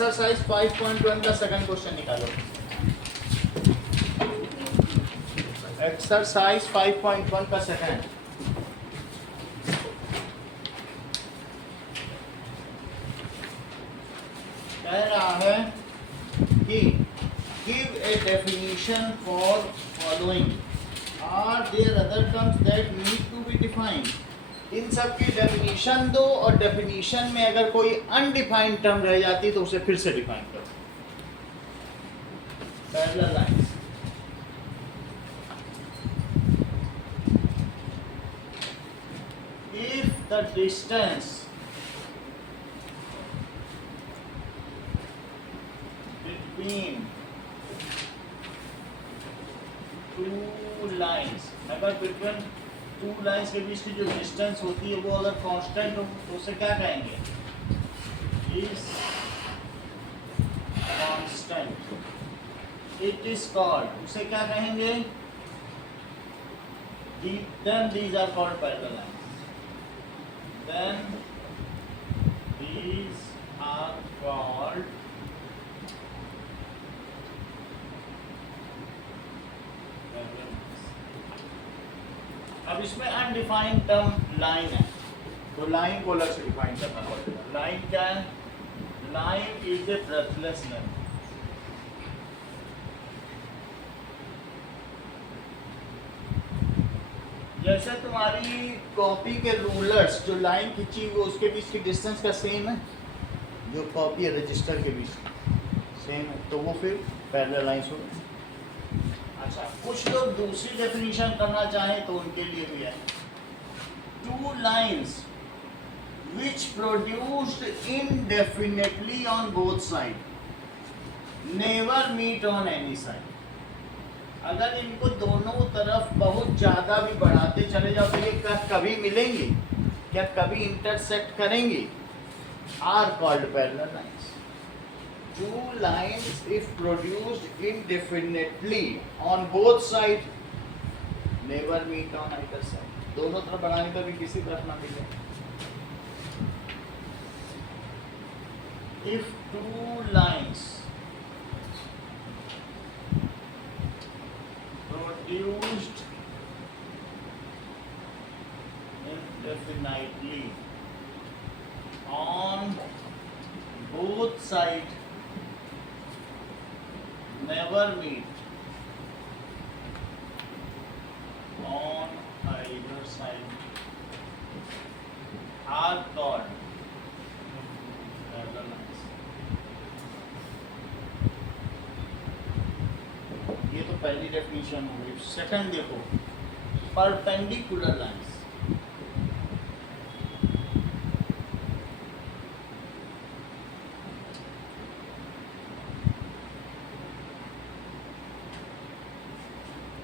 Exercise 5.1 का second question निकालो। Exercise 5.1 का सेकंड। कह रहा है कि give a definition for following, are there other terms that need to be defined. इन सब की डेफिनेशन दो और डेफिनेशन में अगर कोई अनडिफाइंड टर्म रह जाती तो उसे फिर से डिफाइन करो। Parallel lines, if the distance between two lines, अगर बिटवीन टू लाइंस के बीच की जो डिस्टेंस होती है वो अगर कांस्टेंट हो तो उसे क्या कहेंगे? Is constant. It is called, उसे क्या कहेंगे? then these are called parallel lines. Then these are called parallel lines. अब इसमें अनडिफाइंड टर्म लाइन है तो लाइन को अलग से डिफाइन करना पड़ेगा। लाइन क्या है? Line is a breathless line. जैसे तुम्हारी कॉपी के रूलर्स जो लाइन खींची वो उसके बीच की डिस्टेंस का सेम है, जो कॉपी है रजिस्टर के बीच सेम है, तो वो फिर पैरेलल लाइंस हो। अच्छा, कुछ लोग दूसरी डेफिनेशन करना चाहें तो उनके लिए भी है। Two lines which produced indefinitely on both side never meet on any side. अगर इनको दोनों तरफ बहुत ज़्यादा भी बढ़ाते चले जाओ तो ये कभी मिलेंगे क्या? कभी इंटरसेक्ट करेंगे? Are called parallel lines. Two lines if produced indefinitely on both side never meet on either side. दोनों तरफ बढ़ाने पर भी किसी तरफ ना मिले। If two lines produced indefinitely on both sides never meet on either side are called parallel lines. ये तो पहली डेफिनेशन हो गई। सेकंड देखो, परपेंडिकुलर लाइंस।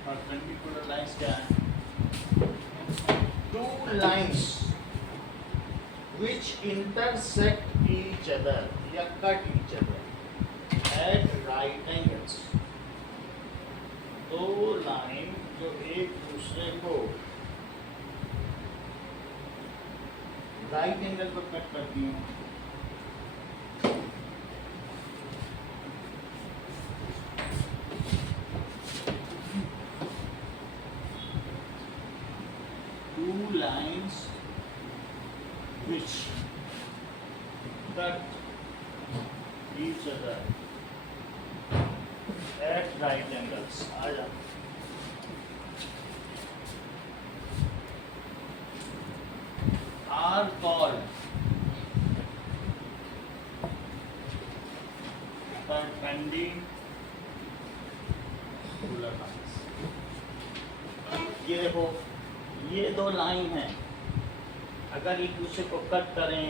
परपेंडिकुलर लाइंस क्या है? Two lines which intersect each other या cut each other at right angles. दो लाइन जो एक दूसरे को राइट एंगल पर कट करती हैं। Two lines which cut each other at right angles. आ जा, आर कॉल्ड परपेंडिकुलर लाइंस। ये देखो, ये दो लाइन हैं, अगर एक दूसरे को कट करें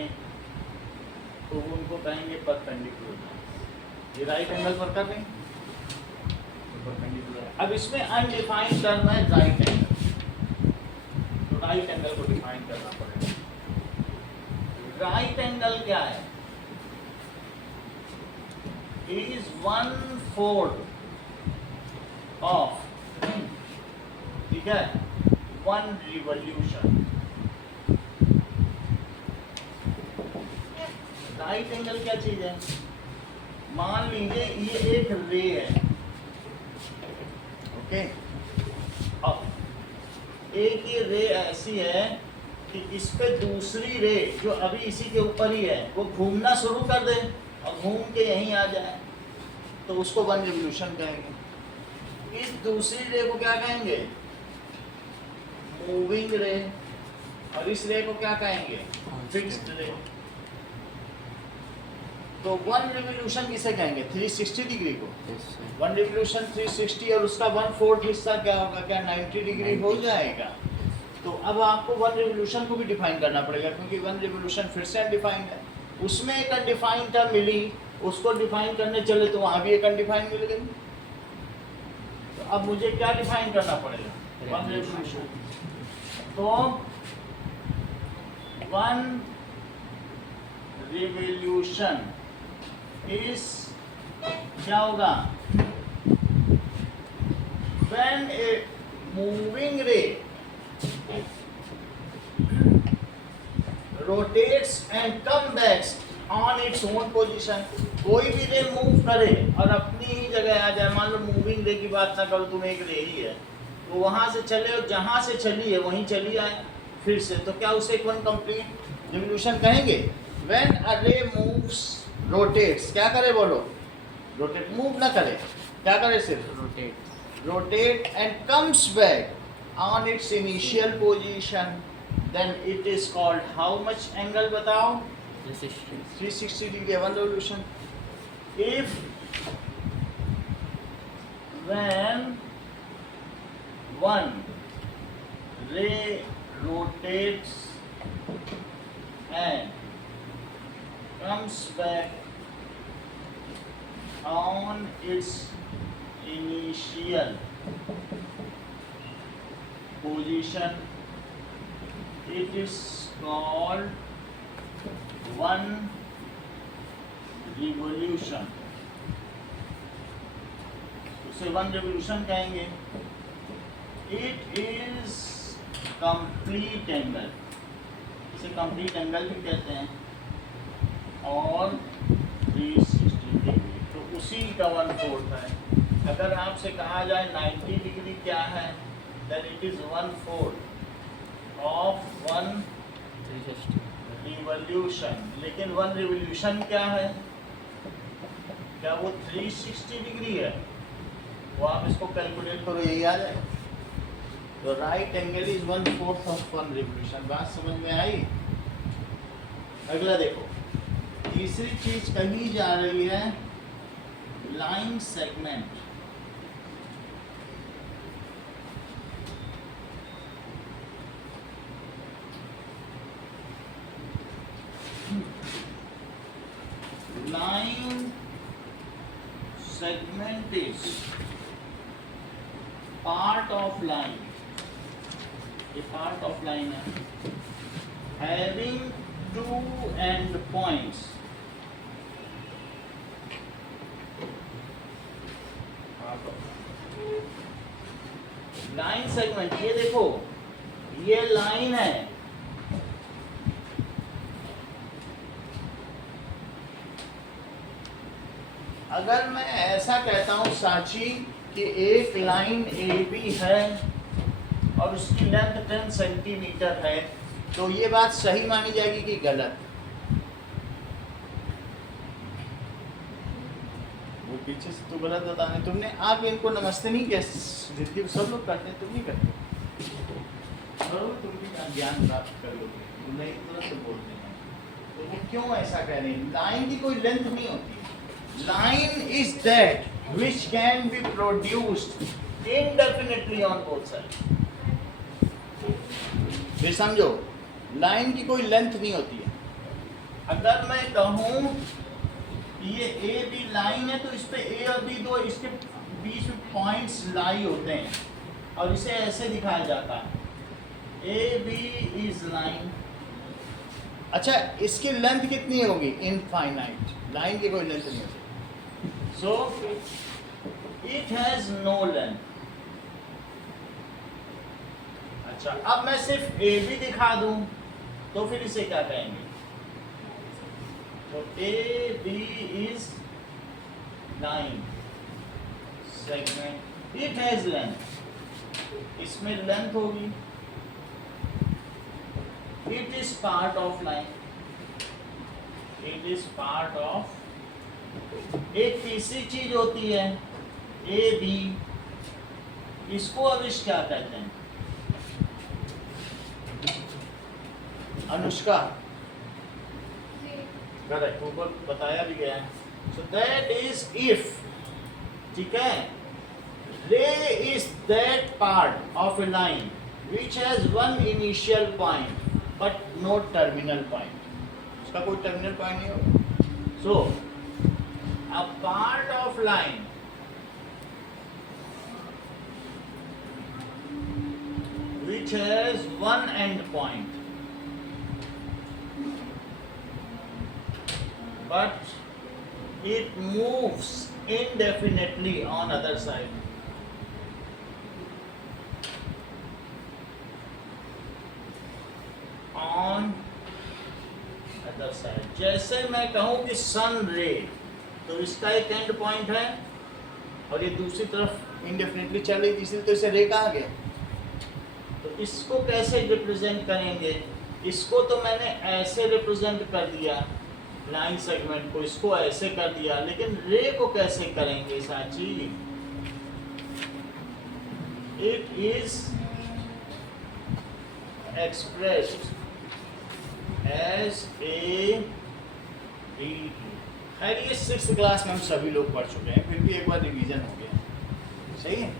तो उनको कहेंगे परपेंडिकुलर लाइंस। ये राइट एंगल पर कर रहे हैं। अब इसमें अनडिफाइंड टर्म है राइट एंगल, तो राइट एंगल को डिफाइन करना पड़ेगा। राइट एंगल क्या है? इज 1/4 ऑफ, ठीक है, 1 रिवॉल्यूशन। राइट एंगल क्या चीज है? मान लीजिए ये एक रे है, ओके। अब एक ये रे ऐसी है कि इस पे दूसरी रे जो अभी इसी के ऊपर ही है वो घूमना शुरू कर दे और घूम के यहीं आ जाए, तो उसको वन रिवोल्यूशन कहेंगे। इस दूसरी रे को क्या कहेंगे? मूविंग रे। और इस रे को क्या कहेंगे? फिक्स्ड रे। तो वन रिवोल्यूशन किसे कहेंगे? 360 डिग्री को। वन रिवोल्यूशन 360 और उसका 1/4 हिस्सा क्या होगा? क्या 90 डिग्री हो जाएगा? तो अब आपको वन रिवोल्यूशन को भी डिफाइन करना पड़ेगा, क्योंकि वन रिवोल्यूशन फिर से अनडिफाइंड है। उसमें एक अनडिफाइंड टर्म मिली, उसको डिफाइन करने चले तो वहां भी एक अनडिफाइंड मिल गई। तो अब मुझे क्या डिफाइन करना पड़ेगा? One revolution. तो वन रिवोल्यूशन इस क्या होगा? when a moving ray rotates and comes back on its own position, कोई भी रे मूव करे और अपनी ही जगह आ जाए। मान लो मूविंग रे की बात ना करो, तुम एक रे ही है, वो वहां से चले और जहां से चली है वहीं चली आए फिर से, तो क्या उसे एक वन कंप्लीट रिवोल्यूशन कहेंगे? when a ray moves rotates, क्या करे बोलो? रोटेट, मूव ना करे, क्या करे? सिर्फ rotate and comes back on its initial position, then it is called how much angle बताओ? 360 degree, one revolution. If when one ray rotates and comes back on its initial position, it is called one revolution. उसे one revolution कहेंगे। It is complete angle, इसे complete angle भी कहते हैं, और 360 degree तो उसी का 1/4 है। अगर आपसे कहा जाए 90 डिग्री क्या है, then it is 1/4 of one revolution। लेकिन वन रिवोल्यूशन क्या है? क्या वो 360 डिग्री है? वो आप इसको कैलकुलेट करो, यही आ जाएगा। तो right angle is 1/4 of one revolution. बात समझ में आई? अगला देखो, तीसरी चीज कही जा रही है line segment. line segment is part of line, a part of line है having two end points, line segment. ये देखो, ये लाइन है, अगर मैं ऐसा कहता हूं साची कि एक लाइन ए बी है और उसकी लेंथ 10 सेंटीमीटर है, तो ये बात सही मानी जाएगी कि गलत? वो पीछे से तो गलत बताने, तुमने आप इनको नमस्ते नहीं किया, जितनी सब लोग करते हैं, तुम नहीं करते, तुम भी ज्ञान प्राप्त कर लोगे, तुमने एक तरह से बोलते हैं। तो वो क्यों ऐसा कह रहे हैं? लाइन की कोई लेंथ नहीं होती। Line is that which can be produced indefinitely on both sides। फिर समझो, लाइन की कोई लेंथ नहीं होती है। अगर मैं कहूँ ये ए बी लाइन है, तो इस पे ए और बी दो इसके बीच में पॉइंट्स लाई होते हैं और इसे ऐसे दिखाया जाता है, ए बी इज लाइन। अच्छा, इसकी लेंथ कितनी होगी? इनफाइनाइट। लाइन की कोई लेंथ नहीं होती, so it has no length। अच्छा, अब मैं सिर्फ ए बी दिखा दूं तो फिर इसे क्या कहेंगे? तो A B is line segment, it has length, इसमें लेंथ होगी, it is part of line, it is part of, एक तीसरी चीज होती है ए बी, इसको अविश क्या कहते हैं अनुष्का? करेक्ट, ऊपर बताया भी गया है। सो दैट इज इफ, ठीक है, ray is that part of a line which has one initial point but no terminal point, उसका कोई टर्मिनल पॉइंट नहीं होगा। So a part of line which has one end point but it moves indefinitely on other side, on other side। जैसे मैं कहूँ कि सन रे, तो इसका एक एंड पॉइंट है और ये दूसरी तरफ इनडेफिनेटली चल रही थी, इसलिए तो इसे रे कहा गया। तो इसको कैसे रिप्रेजेंट करेंगे? इसको तो मैंने ऐसे रिप्रेजेंट कर दिया लाइन सेगमेंट को, इसको ऐसे कर दिया, लेकिन रे को कैसे करेंगे Sachi? It is expressed as A D. खैर ये 6th क्लास में हम सभी लोग पढ़ चुके हैं, फिर भी एक बार रिवीजन हो गया, सही है।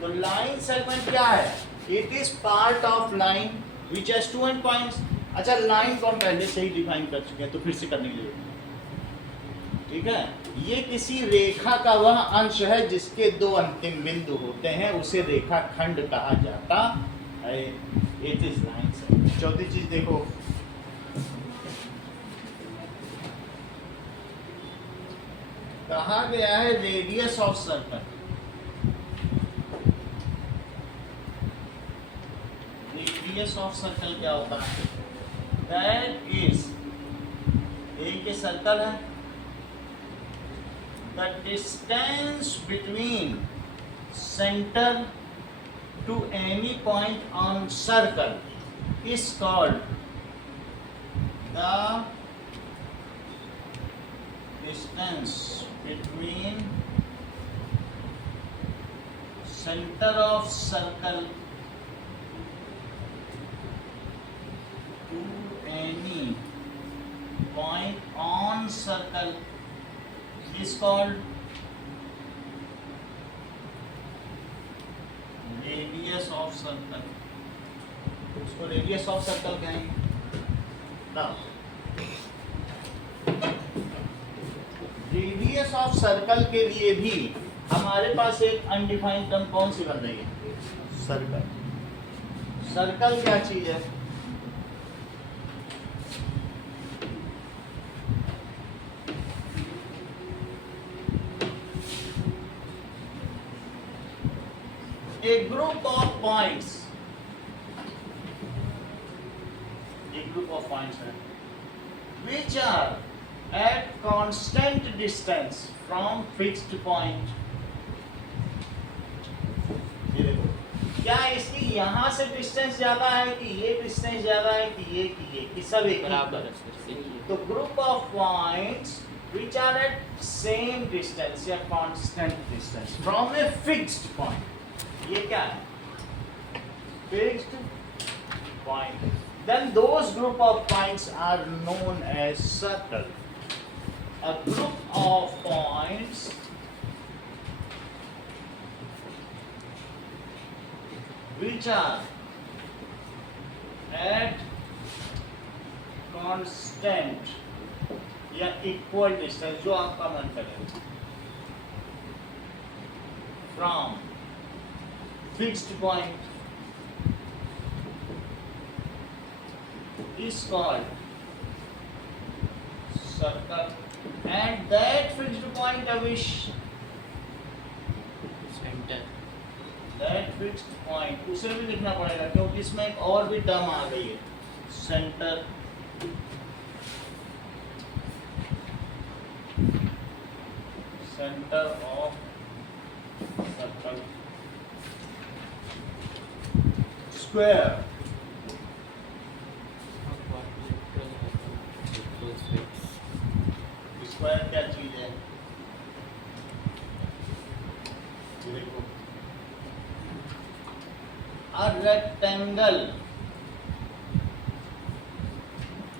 तो लाइन सेगमेंट क्या है? It is part of line which has two end points. अच्छा, लाइन को हम पहले से ही डिफाइन कर चुके हैं, तो फिर से करने के लिए, ठीक है। ये किसी रेखा का वह अंश है जिसके दो अंतिम बिंदु होते हैं, उसे रेखा खंड कहा जाता है। It is line segment. चौथी चीज देखो, कहा गया है radius of circle. Radius of circle क्या होता है? दैट इज, एक ये सर्कल है, the distance between centre to any point on circle is called the distance between center of circle to any point on circle is called radius of circle। उसको radius of circle कहेंगे। Now radius of circle के लिए भी हमारे पास एक undefined term कौन सी बन रही है? सर्कल। सर्कल क्या चीज है? ए ग्रुप ऑफ पॉइंट्स, एक ग्रुप ऑफ पॉइंट्स है which are at constant distance from fixed point। ये देखो, क्या इसकी यहाँ से डिस्टेंस ज्यादा है कि ये डिस्टेंस ज्यादा है कि ये कि सब एक बराबर है? तो group of points which are at same distance या constant distance from a fixed point, ये क्या है? Fixed point। Then those group of points are known as circle। A group of points which are at constant या equal distance, जो आपका मन करे, from fixed point is called circle। And that fixed point of which center, that fixed point, उसे भी लिखना पड़ेगा क्योंकि इसमें एक और भी टर्म आ गई है, centre. Centre of circle square. Square क्या चीज है? देखो, a rectangle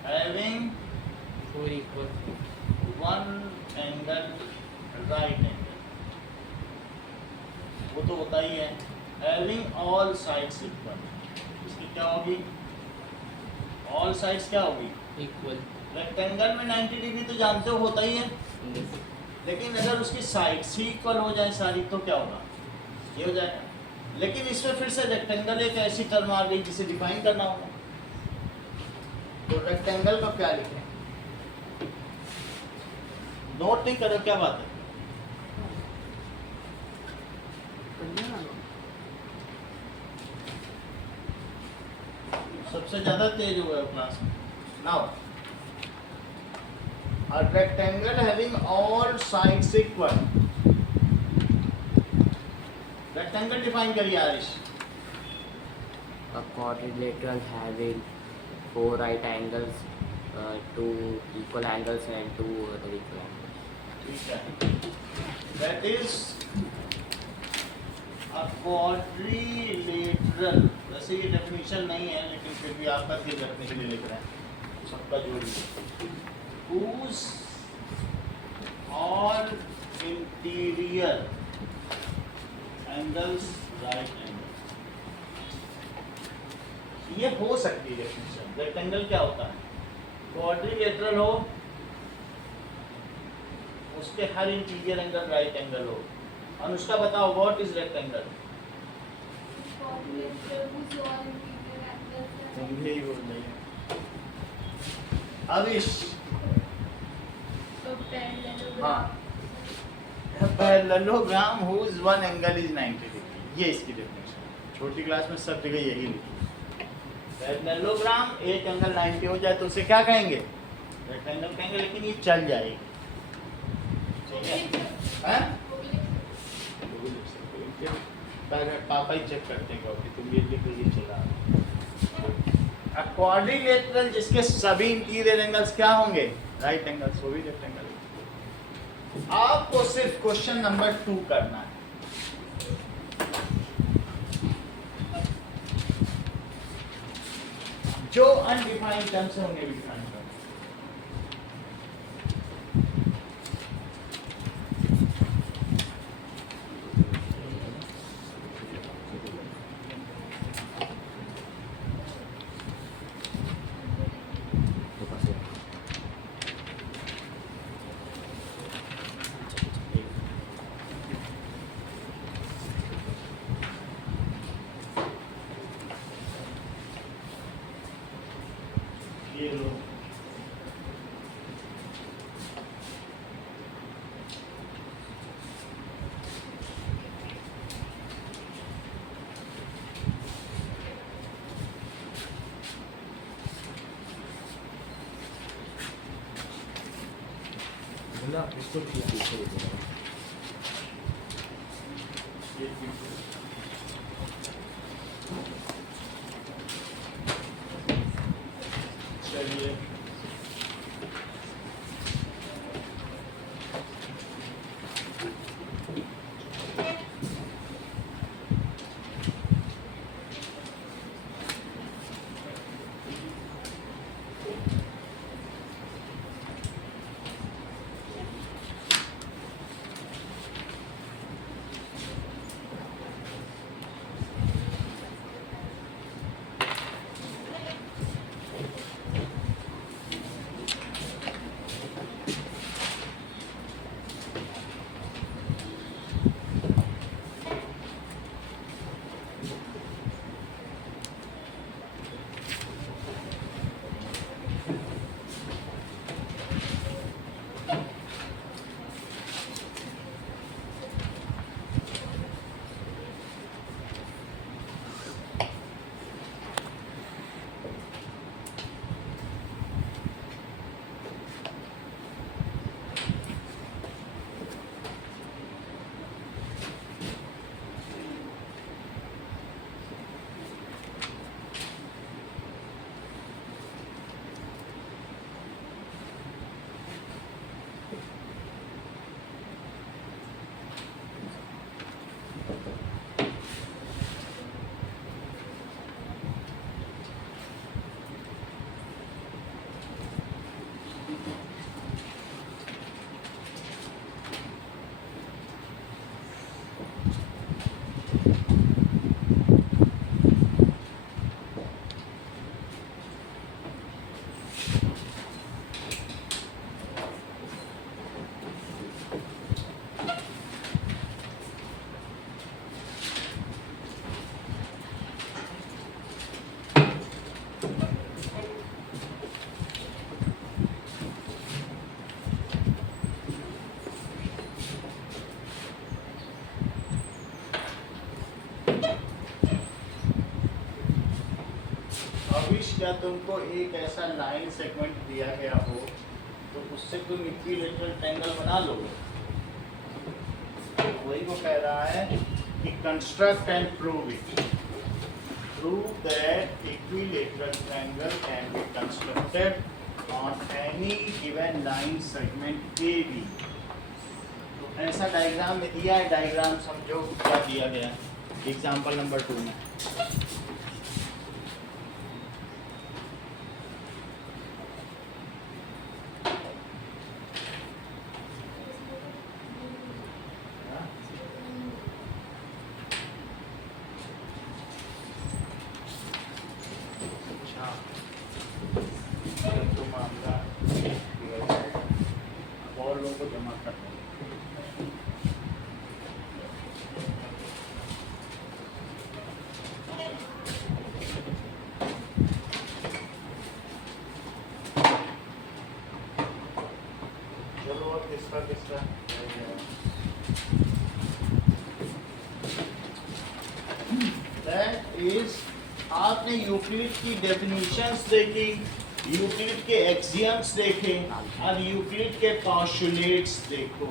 having four equal one angle right angle, वो तो होता ही है। having all sides equal, इसकी क्या होगी? all sides क्या होगी? इक्वल रेक्टेंगल में 90 डिग्री तो जानते हो होता ही है, लेकिन अगर उसकी साइड्स ही इक्वल हो जाए सारी तो क्या होगा? ये हो जाएगा। लेकिन इसमें फिर से रेक्टेंगल एक ऐसी टर्म आ गई जिसे डिफाइन करना होगा। तो रेक्टेंगल का क्या लिखें? नोट नहीं करो, क्या बात है? सबसे ज्यादा तेज हुआ है क्लास में। Now a rectangle having all sides equal, rectangle define करिए Aarish. A quadrilateral having four right angles, two equal angles and two other equal angles. ठीक है, that is a quadrilateral। वैसे ये डेफिनेशन नहीं है, लेकिन फिर भी आप करके रखने के लिए लिख रहे हैं, सबका जोड़ी whose all interior angles right angle। ये हो सकती है डेफिनेशन। रेक्टेंगल क्या होता है? क्वाड्रिलेटरल हो, उसके हर इंटीरियर एंगल राइट एंगल हो। अनुष्का बताओ, व्हाट इज रेक्टेंगल? यही बोल रही है अविश। हाँ, parallelogram whose one angle is 90 degree, ये इसकी डेफिनेशन। छोटी क्लास में सब जगह यही लिखी। पैरेललोग्राम एक एंगल 90 हो जाए तो उसे क्या कहेंगे? रेक्टेंगल कहेंगे, लेकिन ये चल जाएगी। ठीक है, हैं? पापा ही चेक करते हैं कि तुम ये लिख लीजिए चला। क्वाड्रिलेटरल जिसके सभी इंटीरियर एंगल्स क्या होंगे? राइट एंगल्स, वो भी रेक्टेंगल। आपको सिर्फ क्वेश्चन नंबर 2 करना है। जो अनडिफाइंड टर्म्स है उन्हें भी डिफाइन करना। ये लो, इसको ये चलिए विश क्या तुमको एक ऐसा लाइन सेगमेंट दिया गया हो तो उससे तुम इक्विलेटरल ट्रायंगल बना लोगे। तो वही वो कह रहा है कि construct and prove it. Prove that equilateral triangle can be constructed on any given line segment A B. तो ऐसा डायग्राम में दिया है, डायग्राम समझो क्या दिया गया एग्जाम्पल नंबर 2 में। तो मामला अब और लोगों को जमा कर चलो अब किसका दैट इज आपने यूक्लिड की डेफिनेशंस देखी, यूक्लिड के एक्सियम्स देखे और यूक्लिड के पोस्टुलेट्स देखो।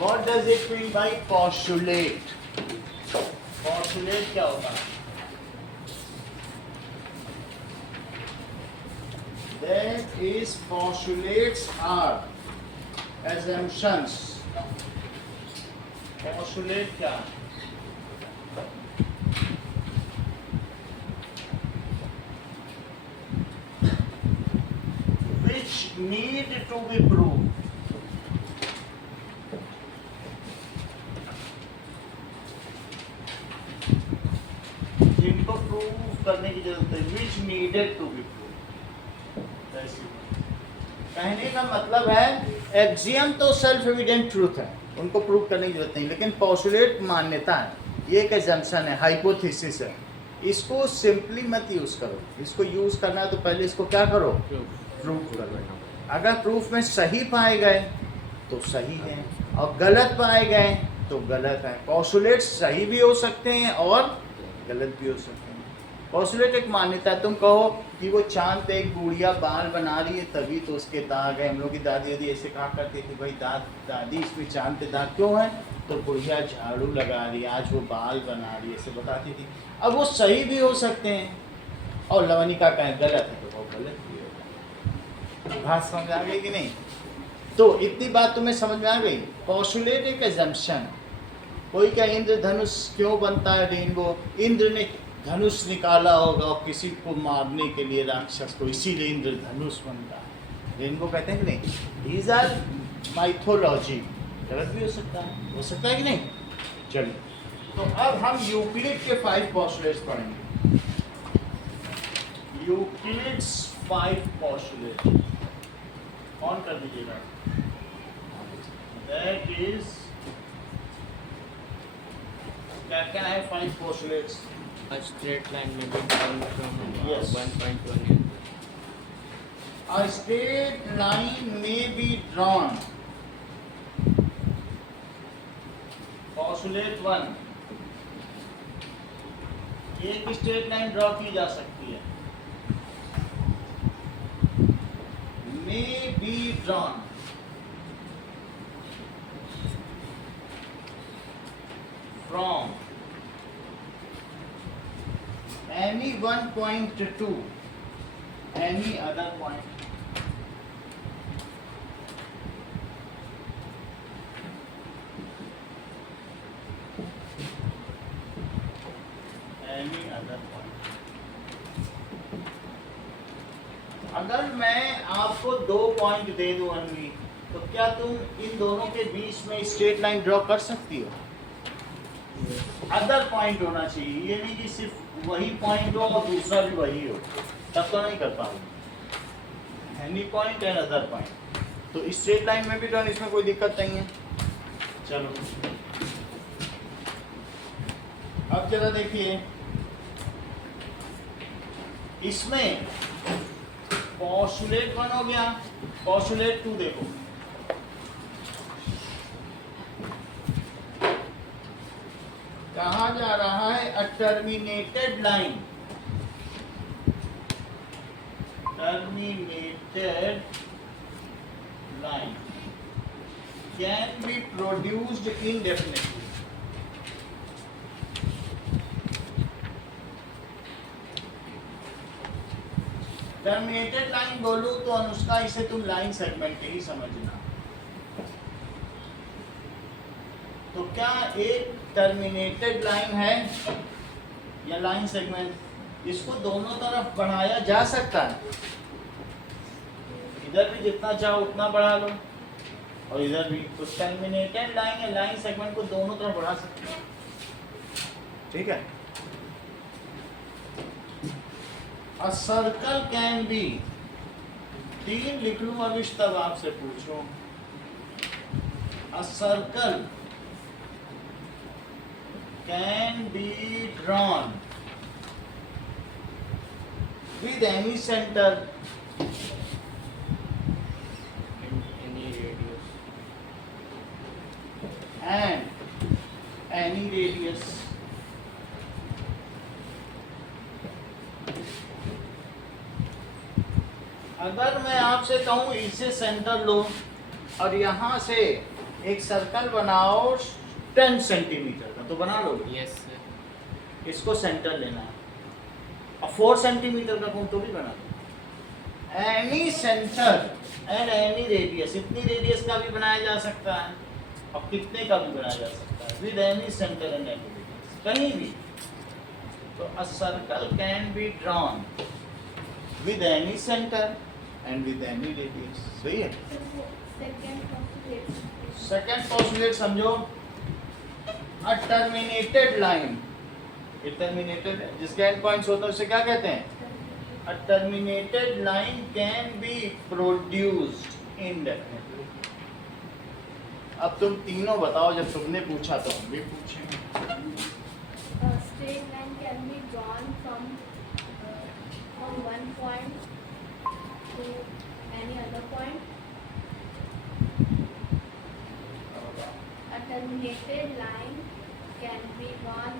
What does it mean by postulate? Postulate क्या होता है? That is postulates are assumptions. Postulate क्या? Which need to be proved. जिनको प्रूव करने की जरूरत है, which needed to be proved. कहने का मतलब है एक्सियम तो सेल्फ एविडेंट ट्रूथ है, उनको प्रूव करने की जरूरत नहीं, लेकिन पोस्टुलेट मान्यता है, ये एक एजम्पशन है, हाइपोथेसिस है। इसको सिंपली मत यूज करो, इसको यूज करना है तो पहले इसको क्या करो? प्रूफ करो। अगर प्रूफ में सही पाए गए तो सही है और गलत पाए गए तो गलत है। पोस्टुलेट सही भी हो सकते हैं और गलत भी हो सकते हैं। पोस्टुलेट एक मान्यता है। तुम कहो कि वो चांद पे एक गुड़िया बाल बना रही है तभी तो उसके दाग है। हम लोग की दादी दादी ऐसे कहा करती थी, भाई दादी इसमें चांद पे दाग क्यों है? तो गुड़िया झाड़ू लगा रही है, आज वो बाल बना रही है, ऐसे बताती थी। अब वो सही भी हो सकते हैं और लवनिका कहें गलत है तो वो गलत भी होगा। बात समझ आ गई कि नहीं? तो इतनी बात तुम्हें समझ में आ गई। पोस्टुलेट एक एजम्पशन। कोई क्या इंद्रधनुष क्यों बनता है? रेनबो, इंद्र ने धनुष निकाला होगा और किसी को मारने के लिए राक्षस को, इसीलिए इंद्रधनुष बनता है। रेनबो कहते हैं कि नहीं? These are mythology. गलत भी हो सकता है कि नहीं? चलिए, तो अब हम यूक्लिड के 5 पोस्टुलेट्स पढ़ेंगे। यूक्लिड्स 5 पोस्टुलेट ऑन कर दीजिएगा। दैट इज क्या क्या है 5 postulates? A straight line may be drawn from Yes. one point to another. A straight line may be drawn. Postulate 1. एक स्ट्रेट लाइन ड्रॉ की जा सकती है। May be drawn. From any one point to any other point. Any other point. अगर मैं आपको 2 point दे दूं अनवी, तो क्या तुम इन दोनों के बीच में स्ट्रेट लाइन ड्रॉ कर सकती हो? अदर पॉइंट होना चाहिए, ये नहीं कि सिर्फ वही पॉइंट हो और दूसरा भी वही हो, तब तो नहीं कर पाऊंगी। Any point and other point. तो स्ट्रेट लाइन में भी ड्रॉ, इसमें कोई दिक्कत नहीं है। चलो अब जरा देखिए, इसमें पोस्टुलेट 1 हो गया, पोस्टुलेट 2 देखो। कहा जा रहा है a terminated line terminated line can be produced indefinitely. Terminated line बोलूं तो अनुष्का इसे तुम लाइन सेगमेंट ही समझना। तो क्या एक टर्मिनेटेड लाइन है या लाइन सेगमेंट, इसको दोनों तरफ बढ़ाया जा सकता है। इधर भी जितना चाहो उतना बढ़ा लो और इधर भी। तो टर्मिनेटेड लाइन या लाइन सेगमेंट को दोनों तरफ बढ़ा सकते हैं, ठीक है। A circle can be, 3 लिख लूं अब इस तब आपसे पूछूं। A circle can be drawn with any center Any radius. and any radius अगर मैं आपसे कहूं इसे सेंटर लो और यहाँ से एक सर्कल बनाओ 10 सेंटीमीटर का, तो बना लो। Yes, sir. इसको सेंटर लेना है और 4 सेंटीमीटर का कहूं तो भी बना लो। Any centre and any radius, इतनी रेडियस का भी बनाया जा सकता है और कितने का भी बनाया जा सकता है, with any centre and any radius, कहीं भी। तो a circle can be drawn with any centre and with any radius. सही है। सेकेंड पोस्टुलेट समझो। अ टर्मिनेटेड लाइन, ये टर्मिनेटेड है, जिसके एंड पॉइंट्स होते हैं उसे क्या कहते हैं? A terminated line can be produced indefinitely. अब तुम तीनों बताओ, जब तुमने पूछा तो हम भी पूछेंगे। A straight line can be drawn from one point to any other point. A terminated line can be drawn.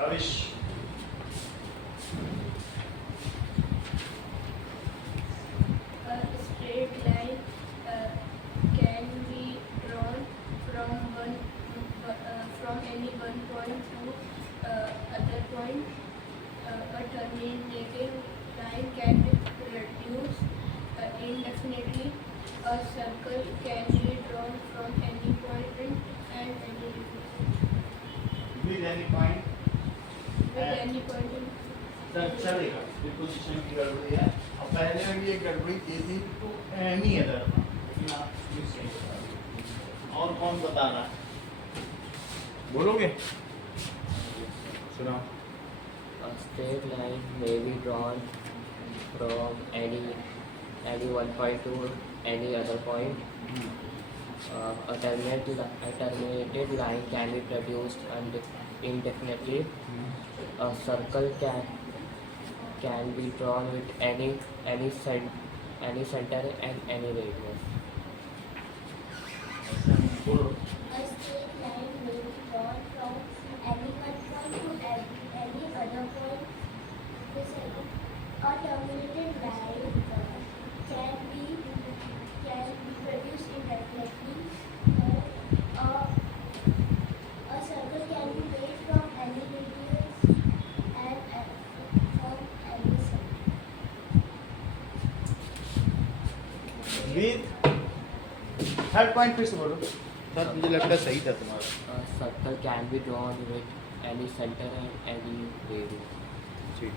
अविश A straight line can be drawn from any one point to other point. A terminated line can be produced indefinitely. A circle can be drawn from any point and any with any point with any point in चलेगा। Deposition की गड़बड़ी है और पहले में भी एक गड़बड़ी की थी, तो एनी अदर था। और कौन बता रहा है, बोलोगे? सुनाओ। A straight line may be drawn from any one point to any other point. A terminated line can be produced indefinitely. A circle can be drawn with any center and any radius. बोलो। A straight line may be drawn from any one point to any other point. A terminated line can be produced indefinitely. A circle can be made from any radius and from any center. With third point फिर से बोलो sir, मुझे लगता है सही था तुम्हारा। A circle can be drawn with any center and any radius. ठीक,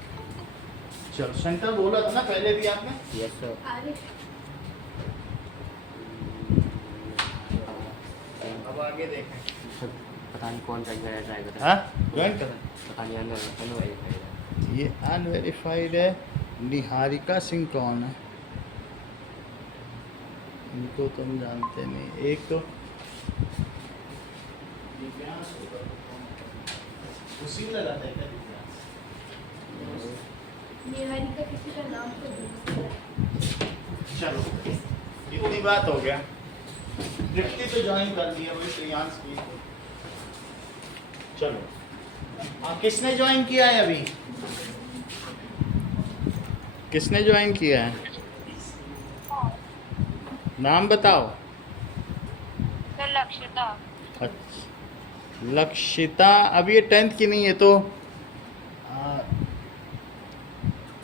चलो सेंटर बोला था ना पहले भी आपने। Yes, sir. Arish, अब आगे देखें। पता नहीं कौन सा ट्राई कर रहा हाँ, है. ज्वाइन कर। पता नहीं अनवेरीफाइड है. ये अनवेरीफाइड है। निहारिका सिंह कौन है? इनको तुम जानते नहीं। एक तो दिव्यांश होगा, उसी में लगाता है क्या दिव्यांश? निहारिका किसी का नाम तो दूसरा है। चलो इतनी बात हो गया। तृप्ति तो ज्वाइन कर लिया, वही श्रेयांश की। चलो हाँ, किसने ज्वाइन किया है अभी? किसने ज्वाइन किया है? नाम बताओ। सर लक्षिता। अच्छा, लक्षिता। अब ये 10th की नहीं है तो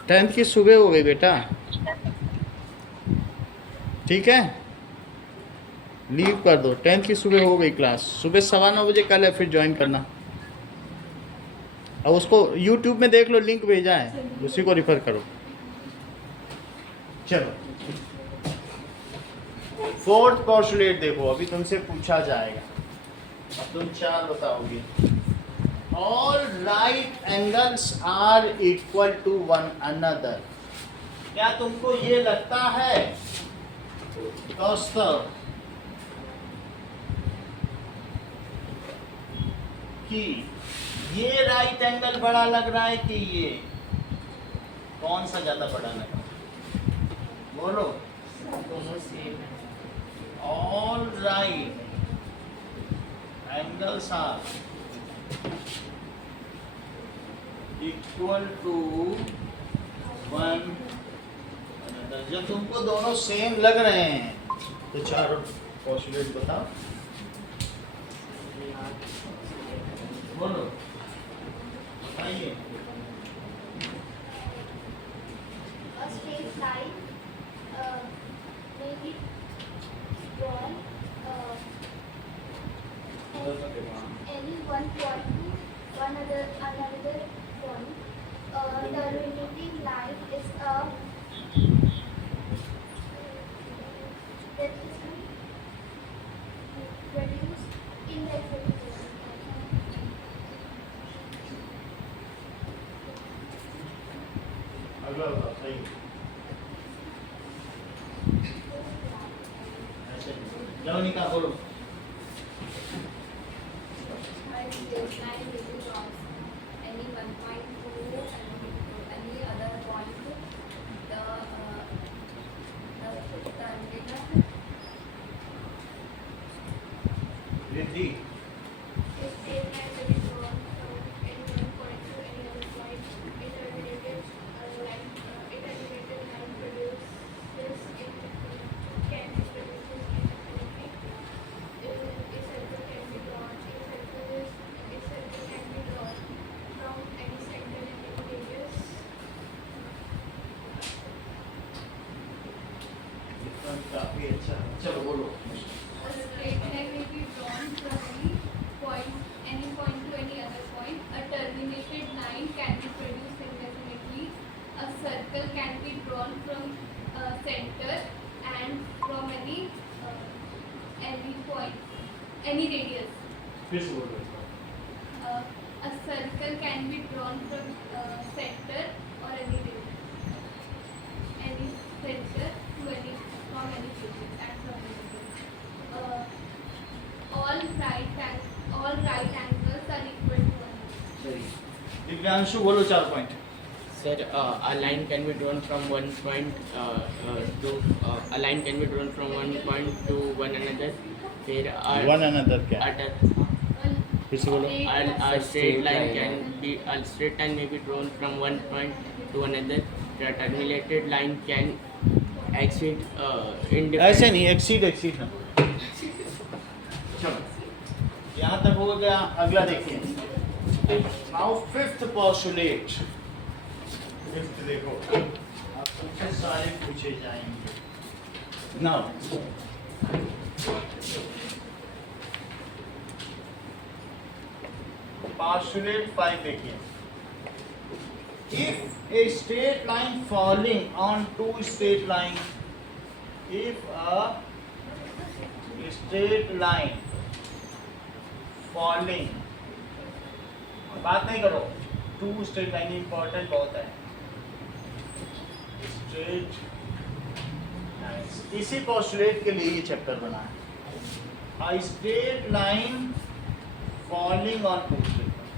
10th की सुबह हो गई बेटा, ठीक है, लीव कर दो। 10th की सुबह हो गई क्लास, सुबह 9:15 कल है, फिर ज्वाइन करना। अब उसको YouTube में देख लो, लिंक भेजा है, उसी को रिफ़र करो। चलो 4th पोस्टुलेट देखो, अभी तुमसे पूछा जाएगा, अब तुम 4 बताओगे। All right angles are equal to one another. क्या तुमको ये लगता है दोस्तों कि ये राइट एंगल बड़ा लग रहा है कि ये? कौन सा ज्यादा बड़ा लग रहा है? बोलो। दोनों सेम है। All right angles are equal to one another. जब तुमको दोनों सेम लग रहे हैं तो चारों पोस्टुलेट बताओ, बोलो, बताइए। A straight line may be drawn any one point to another point. The terminating line is a reduced index reduction. अगला बताओ, सही ऐसे जाओ, निकाल, बोलो। Any one point to any other point, the terminator Riddhi, is same line that is drawn from any one point to any other point. A terminated line produces can be produced indefinitely. A circle can be drawn. A circle can be drawn from any center in any radius. काफी अच्छा, चलो बोलो। A straight line may be drawn from any point to any other point. A terminated line can be produced indefinitely. A circle can be drawn from center and from any point, any radius. फिर से बोलो। A circle can be drawn from center or any radius, any center to any from any radius and from any radius. All right angles are equal to 1. सही। दिव्यांशु बोलो 4 point. Sir, a line can be drawn from one point to a line can be drawn from one point to one another. फिर one another क्या? फिर से बोलो। a straight line may be drawn from one point to another. The terminated line can exceed ऐसे नहीं, exceed ना। चलो यहाँ तक हो गया, अगला देखिए। Now 5th postulate. 5th देखो, अब तुमसे सारे पूछे जाएंगे। नाउ पोस्टुलेट 5 देखिए। If a straight line falling on two straight lines, if a straight line falling, बात नहीं करो, टू स्ट्रेट लाइन इंपॉर्टेंट बहुत है। स्ट्रेट लाइन्स, इसी पोस्टुलेट के लिए ये चैप्टर बना है। A straight line falling on two straight lines,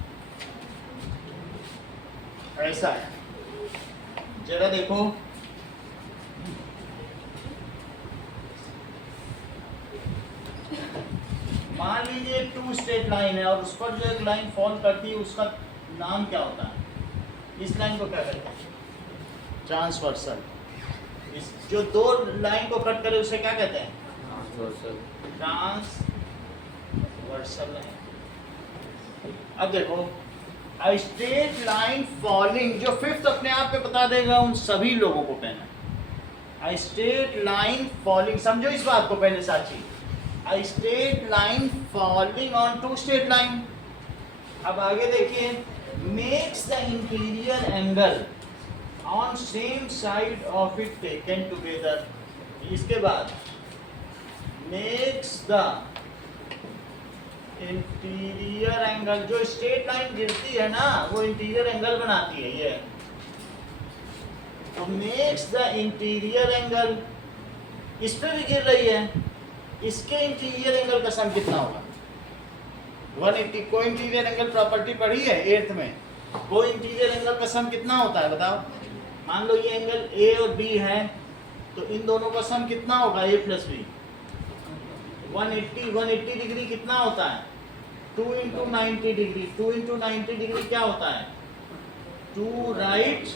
ऐसा है। जरा देखो, मान लीजिए टू स्ट्रेट लाइन है और उस पर जो एक लाइन फॉल करती है उसका नाम क्या होता है? इस लाइन को क्या कहते हैं? ट्रांसवर्सल। इस जो दो लाइन को कट करे उसे क्या कहते हैं? Transversal line. अब देखो, अ स्ट्रेट लाइन फॉलिंग, जो फिफ्थ अपने आप पे बता देगा उन सभी लोगों को कहना है अ स्ट्रेट लाइन फॉलिंग। समझो इस बात को पहले Sachi. A straight line falling on two straight line. अब आगे देखिए, makes the interior angle on same side of it taken together. इसके बाद मेक्स द इंटीरियर एंगल, जो स्ट्रेट लाइन गिरती है ना वो इंटीरियर एंगल बनाती है ये। तो मेक्स द इंटीरियर एंगल, इस पे भी गिर रही है, इसके इंटीरियर एंगल का सम कितना होगा? 180। कोई इंटीरियर एंगल प्रॉपर्टी पढ़ी है 8th में? कोई इंटीरियर एंगल का सम कितना होता है बताओ? मान लो ये एंगल ए और बी है, तो इन दोनों का सम कितना होगा? ए प्लस बी। 180 डिग्री कितना होता है? 2 इंटू 90 डिग्री। 2 इंटू 90 डिग्री क्या होता है? 2 राइट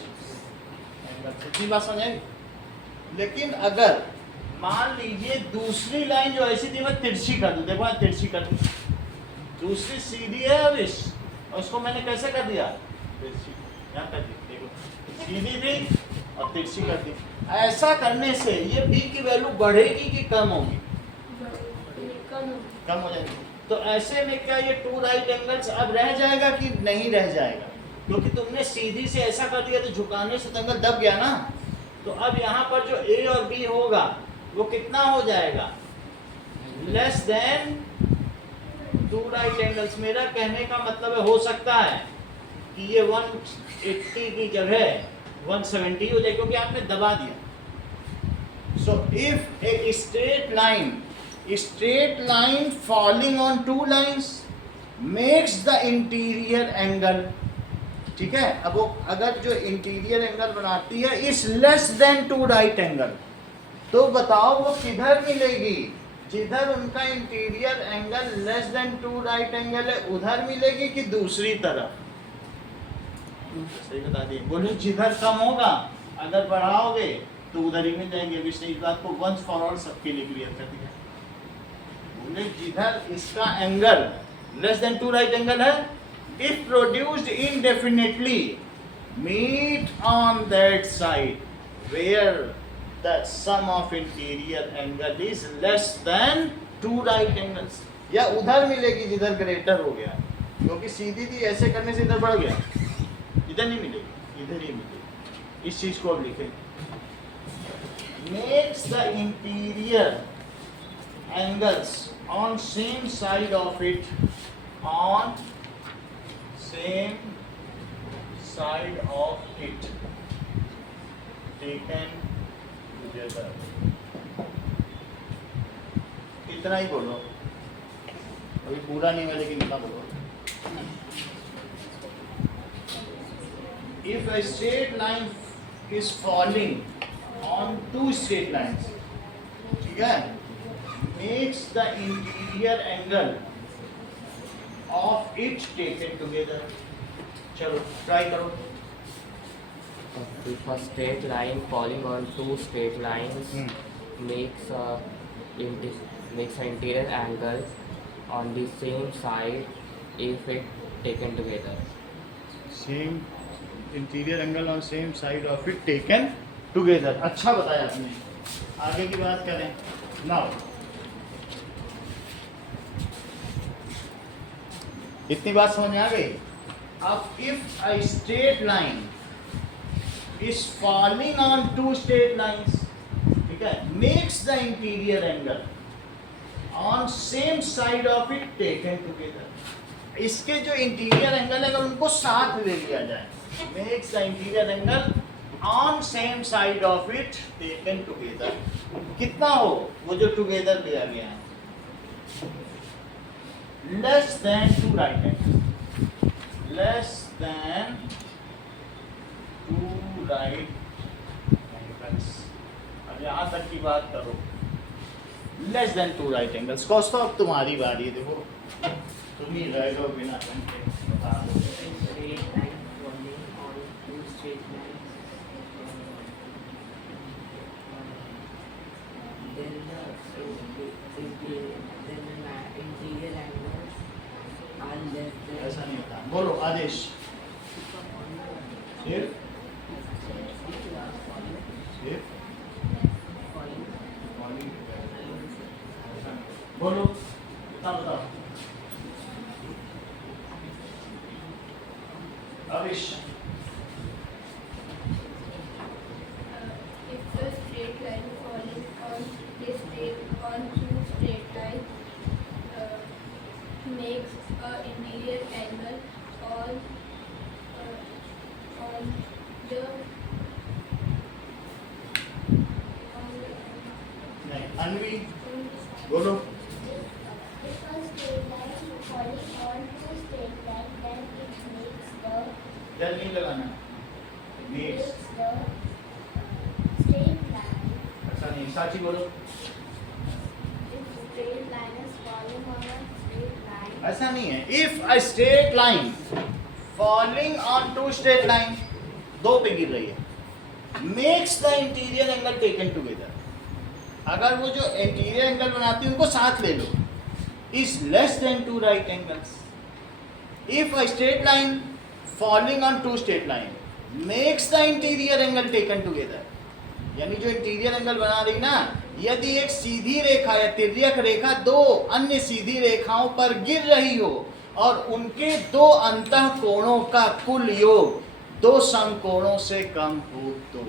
एंगल। इतनी बात समझ आई? लेकिन अगर मान लीजिए दूसरी लाइन जो ऐसी थी मैं तिरछी कर दूं, देखो मैं तिरछी कर दूं, दूसरी सीधी है अब इस, और इसको मैंने कैसे कर दिया? तिरछी। यहाँ कर दी, देखो सीधी थी और तिरछी कर दी। ऐसा करने से ये बी की वैल्यू बढ़ेगी कि कम होगी? कम हो जाएगी। तो ऐसे में क्या ये 2 राइट एंगल्स अब रह जाएगा कि नहीं रह जाएगा? क्योंकि तुमने सीधी से ऐसा कर दिया तो झुकाने से एंगल दब गया ना। तो अब यहाँ पर जो ए और बी होगा वो कितना हो जाएगा? Less than 2 right angles. मेरा कहने का मतलब है हो सकता है कि ये 180 की जगह 170 हो जाए क्योंकि आपने दबा दिया। So if A straight line falling on 2 lines makes the interior angle, ठीक है? अब वो अगर जो इंटीरियर एंगल बनाती है इस लेस देन 2 राइट एंगल, तो बताओ वो किधर मिलेगी? जिधर उनका interior angle less than 2 right angle है उधर मिलेगी कि दूसरी तरफ? सही बता दिए। बोले जिधर कम होगा अगर बढ़ाओगे तो उधर ही मिल जाएंगे। अभी इस बात को वंस फॉर ऑल सबके लिए क्लियर कर दिया। बोले जिधर इसका angle less than 2 right angle है, if produced indefinitely meet on that side where the sum of interior angle is less than 2 right angles। या उधर मिलेगी जिधर ग्रेटर हो गया, क्योंकि सीधी थी ऐसे करने से इधर बढ़ गया, इधर नहीं मिलेगी, इधर ही मिलेगी। इस चीज को अब लिखें, makes the interior angles on same side of it, on same side of it taken together। इतना ही बोलो, अभी पूरा नहीं है लेकिन इतना बोलो। If a straight line is falling on 2 straight lines, ठीक है, makes the interior angle of it taken together। चलो ट्राई करो। If a straight line falling on 2 straight lines makes an interior angle on the same side if it taken together। Same interior angle on same side of it taken together. अच्छा बताया आपने। आगे की बात करें now. इतनी बात समझ में आ गई? अब if a straight line is falling on 2 straight lines, ठीक है, makes the interior angle on same side of it taken together. इसके जो इंटीरियर एंगल है अगर उनको साथ ले लिया जाए, makes the interior angle on same side of it taken together, कितना हो? वो जो टुगेदर लिया गया है, less than 2 right angle, less than 2 right angles. अब यहाँ तक की बात करो, लेस देन 2 राइट एंगल्स। कौस्तो अब तुम्हारी बारी, देखो तुम ही रह गो बिना घंटे बता दो। ऐसा नहीं होता। बोलो आदेश। सिर्फ बोलो, बताओ। अविश। If a straight line falling on two straight lines makes a interior angle on the नहीं, अन्वी बोलो। If a straight line falling on two straight lines, then it makes the जल नहीं लगाना। makes Makes। the straight line. ऐसा नहीं, साची बोलो। If straight line is falling on a straight line, ऐसा नहीं है। If a straight line falling on two straight line, दो पे गिर रही है, makes the interior angle taken together, अगर वो जो इंटीरियर एंगल बनाती है उनको साथ ले लो, is less than two right angles. If a straight line falling on two straight line makes the interior angle taken together, यानी जो इंटीरियर एंगल बना रही ना, यदि एक सीधी रेखा या तिर्यक रेखा दो अन्य सीधी रेखाओं पर गिर रही हो और उनके दो अंतः कोणों का कुल योग दो समकोणों से कम हो तो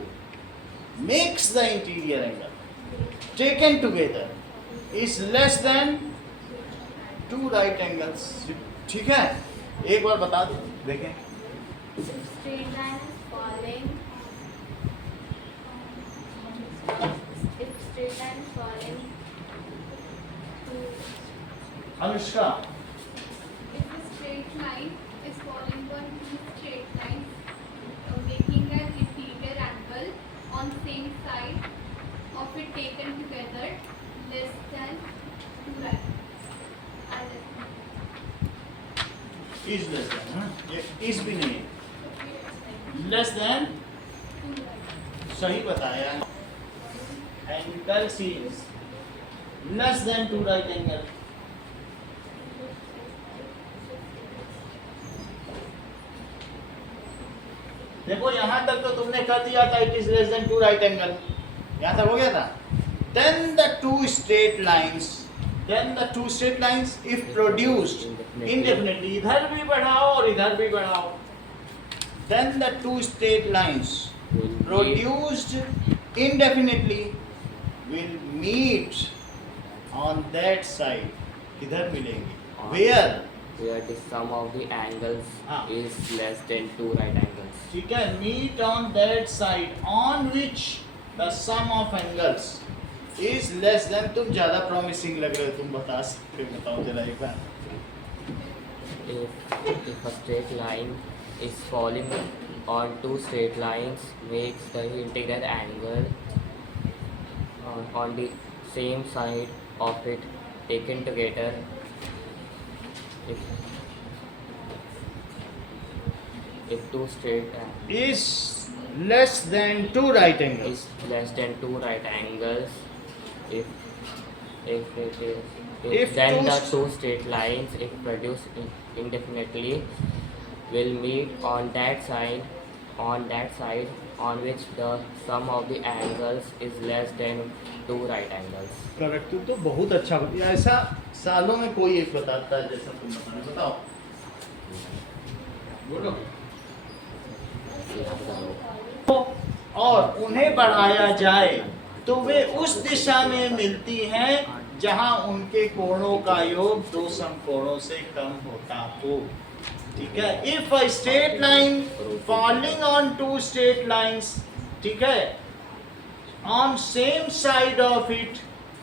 makes the interior angle taken together is less than two right angles. ठीक है, एक बार बता दो, देखें। if straight line is falling, if straight line is falling to Anushka. If a straight line is falling on two straight lines, making an interior angle on same side of it taken together less than two right. is less than, है ना? ये is भी नहीं है, less than सही बताया। Angles is less than two right angle. देखो यहाँ तक तो तुमने कर दिया था, it is less than two right angle, यहाँ तक हो गया था। Then the two straight lines if produced indefinitely, इधर भी बढ़ाओ और इधर भी बढ़ाओ, then the two straight lines produced indefinitely will meet on that side. किधर मिलेंगे? Where? Where the sum of the angles हाँ। is less than two right angles. ठीक है, meet on that side on which the sum of angles is less than। तुम ज्यादा promising लग रहे हो, तुम बता सकते हो, बताओ जरा एक बार। If a straight line is falling on two straight lines makes the interior angle on the same side of it taken together if two straight Is less than two right angles. is less than two right angles if it is If then two the st- two straight lines if produced indefinitely will meet on that side on which the sum of the angles is less than two right angles. Correct, तुम तो बहुत अच्छा बताया। ऐसा सालों में कोई एक बताता है जैसा तुम बता रहे हो, बताओ बोलो। और उन्हें बढ़ाया जाए तो वे उस दिशा में मिलती हैं जहां उनके कोणों का योग दो समकोणों से कम होता हो। ठीक है, if a straight line falling on two straight lines, ठीक है, on same side of it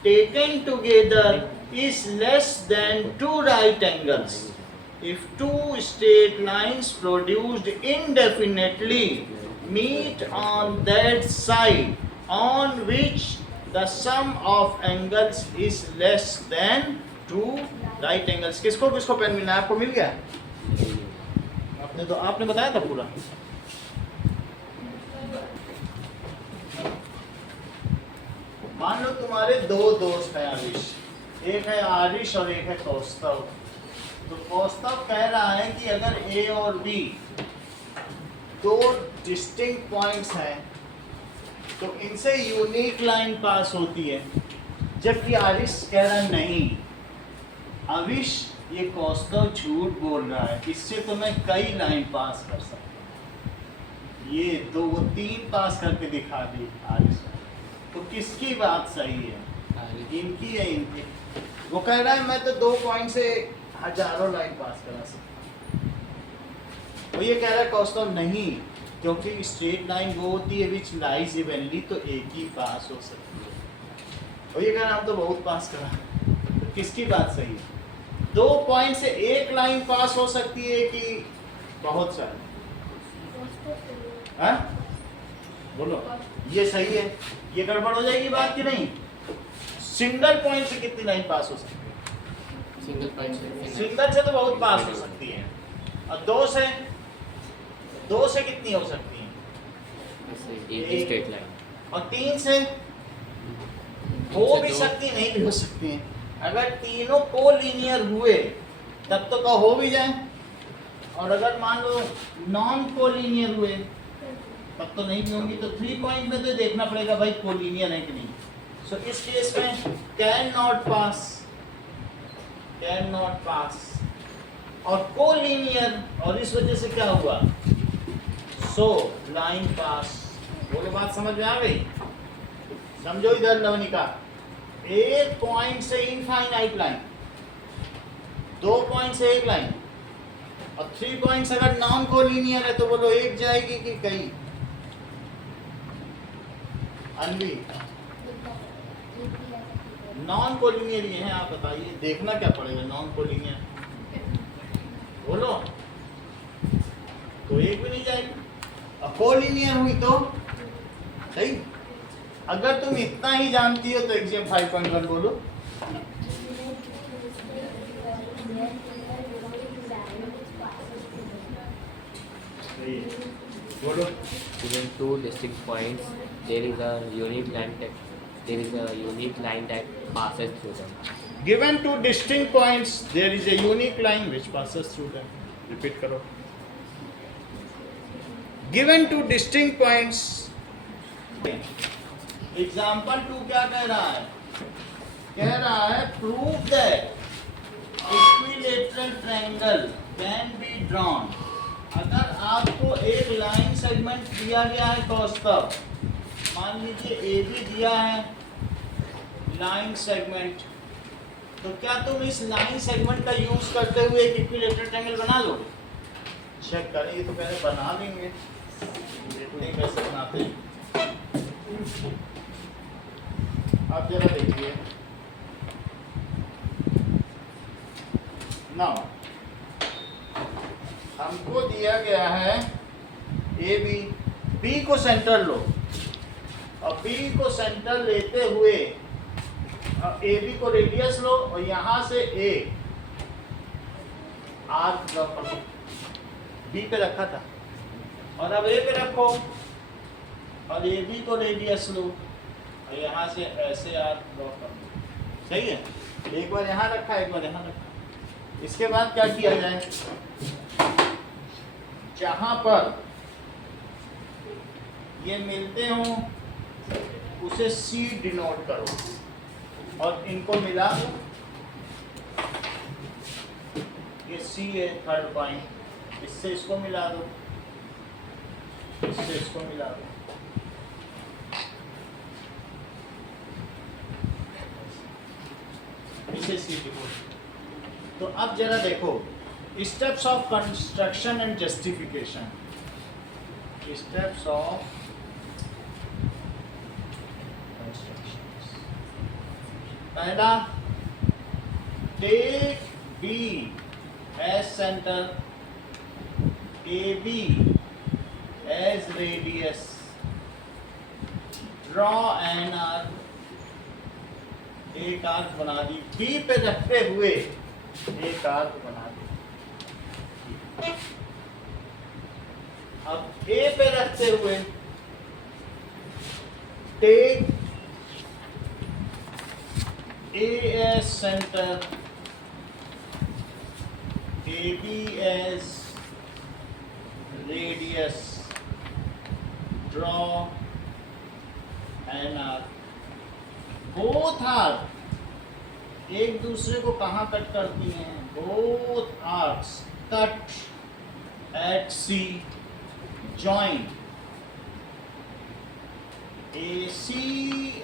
taken together is less than two right angles. If two straight lines produced indefinitely meet on that side on which the sum of angles is less than two right angles. किसको किसको pen मिलना है? आपको मिल गया? आपने बताया था पूरा। मान लो तुम्हारे दो दोस्त हैं आरिश, एक है आरिश और एक है कौस्तव। तो कौस्तव कह रहा है कि अगर ए और बी दो डिस्टिंक्ट पॉइंट्स हैं तो इनसे यूनिक लाइन पास होती है, जबकि आरिश कह रहा नहीं, अविश ये कौस्तव झूठ बोल रहा है, इससे तो मैं कई लाइन पास कर सकता हूँ। ये दो वो तीन पास करके दिखा दी आरिश। तो किसकी बात सही है, इनकी है इनकी? वो कह रहा है मैं तो 2 पॉइंट से हजारों लाइन पास करा सकता हूँ। वो ये कह रहा है कौस्तव नहीं, क्योंकि स्ट्रेट लाइन वो होती है विच लाइज इवनली, तो एक ही पास हो सकती है। और ये कह रहा है हम तो बहुत पास करा। तो किसकी बात सही है? 2 पॉइंट से एक लाइन पास हो सकती है कि बहुत सारी? हाँ? बोलो, ये सही है? ये गड़बड़ हो जाएगी बात कि नहीं? सिंगल पॉइंट से कितनी लाइन पास हो सकती है? सिंगल से तो बहुत पास हो सकती है। और 2 से कितनी हो सकती है? एक स्ट्रेट लाइन। और 3 से हो भी सकती, नहीं भी हो सकती है। अगर तीनों को लीनियर हुए तब तो का हो भी जाए, और अगर मान लो नॉन को लीनियर हुए तब तो नहीं भी होंगी। तो 3 पॉइंट में तो देखना पड़ेगा भाई को लीनियर है कि नहीं। सो इस केस में कैन नॉट पास और को लीनियर, और इस वजह से क्या हुआ, सो लाइन पास। बोलो बात समझ में आ गई? समझो इधर नवनिका, एक पॉइंट से इनफाइनाइट लाइन, 2 पॉइंट से एक लाइन, और 3 पॉइंट्स अगर नॉन को लीनियर है तो बोलो एक जाएगी कि कई? अनवी नॉन कोलिनियर ये है, आप बताइए, देखना क्या पड़ेगा नॉन कोलिनियर? बोलो, तो एक भी नहीं जाएगी। अब कोलिनियर हुई तो सही। अगर तुम इतना ही जानती हो तो एग्जाम 5.1 बोलो। बोलो। Given 2 distinct points, there is a unique line that passes through them. Given 2 distinct points, there is a unique line which passes through them. Repeat करो। Given 2 distinct points, example 2 क्या कह रहा है? कह रहा है prove that equilateral triangle can be drawn. अगर आपको एक लाइन सेगमेंट दिया गया है कौस्तव, मान लीजिए ए बी दिया है लाइन सेगमेंट, तो क्या तुम इस लाइन सेगमेंट का यूज करते हुए एक इक्विलेटरल ट्रायंगल बना लोगे? चेक करें, ये तो पहले बना लेंगे, देखते हैं कैसे बनाते हैं। आप जरा देखिए ना, हमको दिया गया है ए बी को सेंटर लो, और बी को सेंटर लेते हुए ए बी को रेडियस लो, और यहां से ए आर्क ड्रॉ करो। बी पे रखा था, और अब ए पे रखो, और ए बी को रेडियस लो, और यहां से ऐसे आर्क ड्रॉ करो। सही है? एक बार यहां रखा, एक बार यहां रखा। इसके बाद क्या किया जाए, जहां पर ये मिलते हो उसे सी डिनोट करो, और इनको मिला दो। ये सी है थर्ड पॉइंट, इससे इसको मिला दो, इससे इसको मिला दो। इसे सी डिनोट। तो अब जरा देखो steps of construction and justification. Steps of construction. पहला, take B as centre, A B as radius, draw an arc. एक आर्क बना दी, बी पे रखते हुए एक आर्क बना दी। अब ए पे रखते हुए take A as centre, AB as radius, draw an arc. Both arc एक दूसरे को कहाँ कट करती हैं? Both arcs cut at C, join AC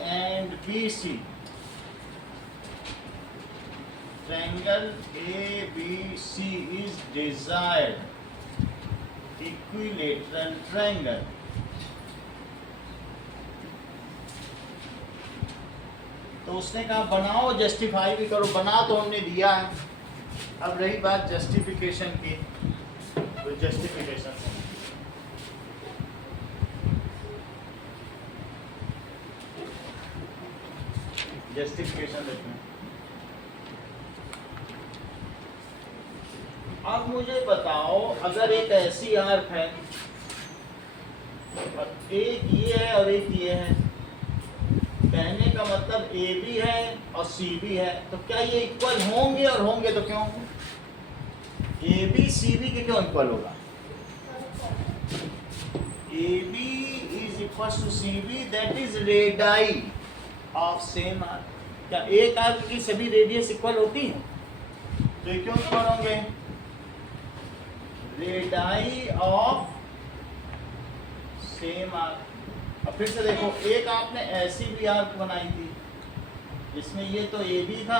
and BC. Triangle ABC is desired equilateral triangle. तो उसने कहा बनाओ, जस्टिफाई भी करो. बना तो हमने दिया है, अब रही बात जस्टिफिकेशन की. तो जस्टिफिकेशन देखना. अब मुझे बताओ, अगर एक ऐसी आर्क है और एक ये है और एक ये है, कहने का मतलब ए भी है और सी भी है, तो क्या ये इक्वल होंगे? और होंगे तो क्यों? ए बी सी बी के क्यों इक्वल होगा? A B is equal to C B, that is radii of same arc. क्या एक आर्क की सभी रेडियस इक्वल होती है? तो ये क्यों इक्वल होंगे? Radii of same arc. अब फिर से देखो, एक आपने ऐसी भी आर्क बनाई थी जिसमें ये तो ए बी था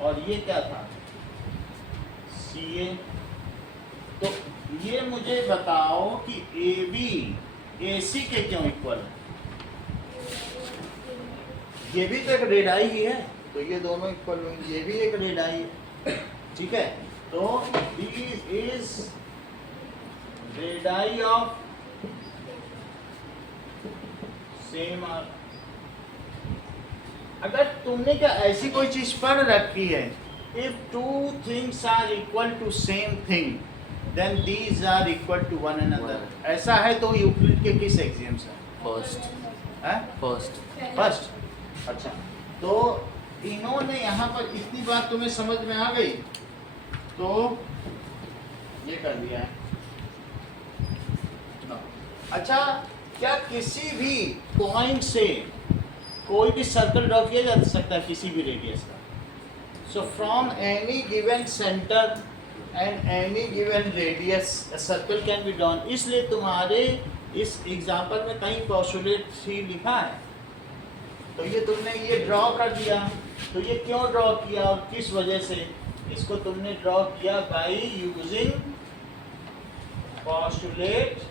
और ये क्या था? सी ए. तो ये मुझे बताओ कि ए बी ए सी के क्यों इक्वल है? ये भी तो एक रेडाई ही है, तो ये दोनों इक्वल होंगे. ये भी एक रेडाई है, ठीक है. तो this is radii of same arc. अगर तुमने क्या ऐसी कोई चीज पढ़ रखी है, if two things are equal to same thing then these are equal to one another, ऐसा है तो यूक्लिड के किस एक्सियम्स है? फर्स्ट. अच्छा, तो इन्होंने यहाँ पर इतनी बात तुम्हें समझ में आ गई, तो ये कर दिया है. अच्छा, क्या किसी भी पॉइंट से कोई भी सर्कल ड्रॉ किया जा सकता है किसी भी रेडियस का? So from any given centre and any given radius a circle can be drawn. इसलिए तुम्हारे इस एग्जाम्पल में कहीं पोस्टुलेट ही लिखा है, तो ये तुमने ये ड्रॉ कर दिया. तो ये क्यों ड्रॉ किया और किस वजह से? इसको तुमने ड्रॉ किया बाय यूजिंग पोस्टुलेट.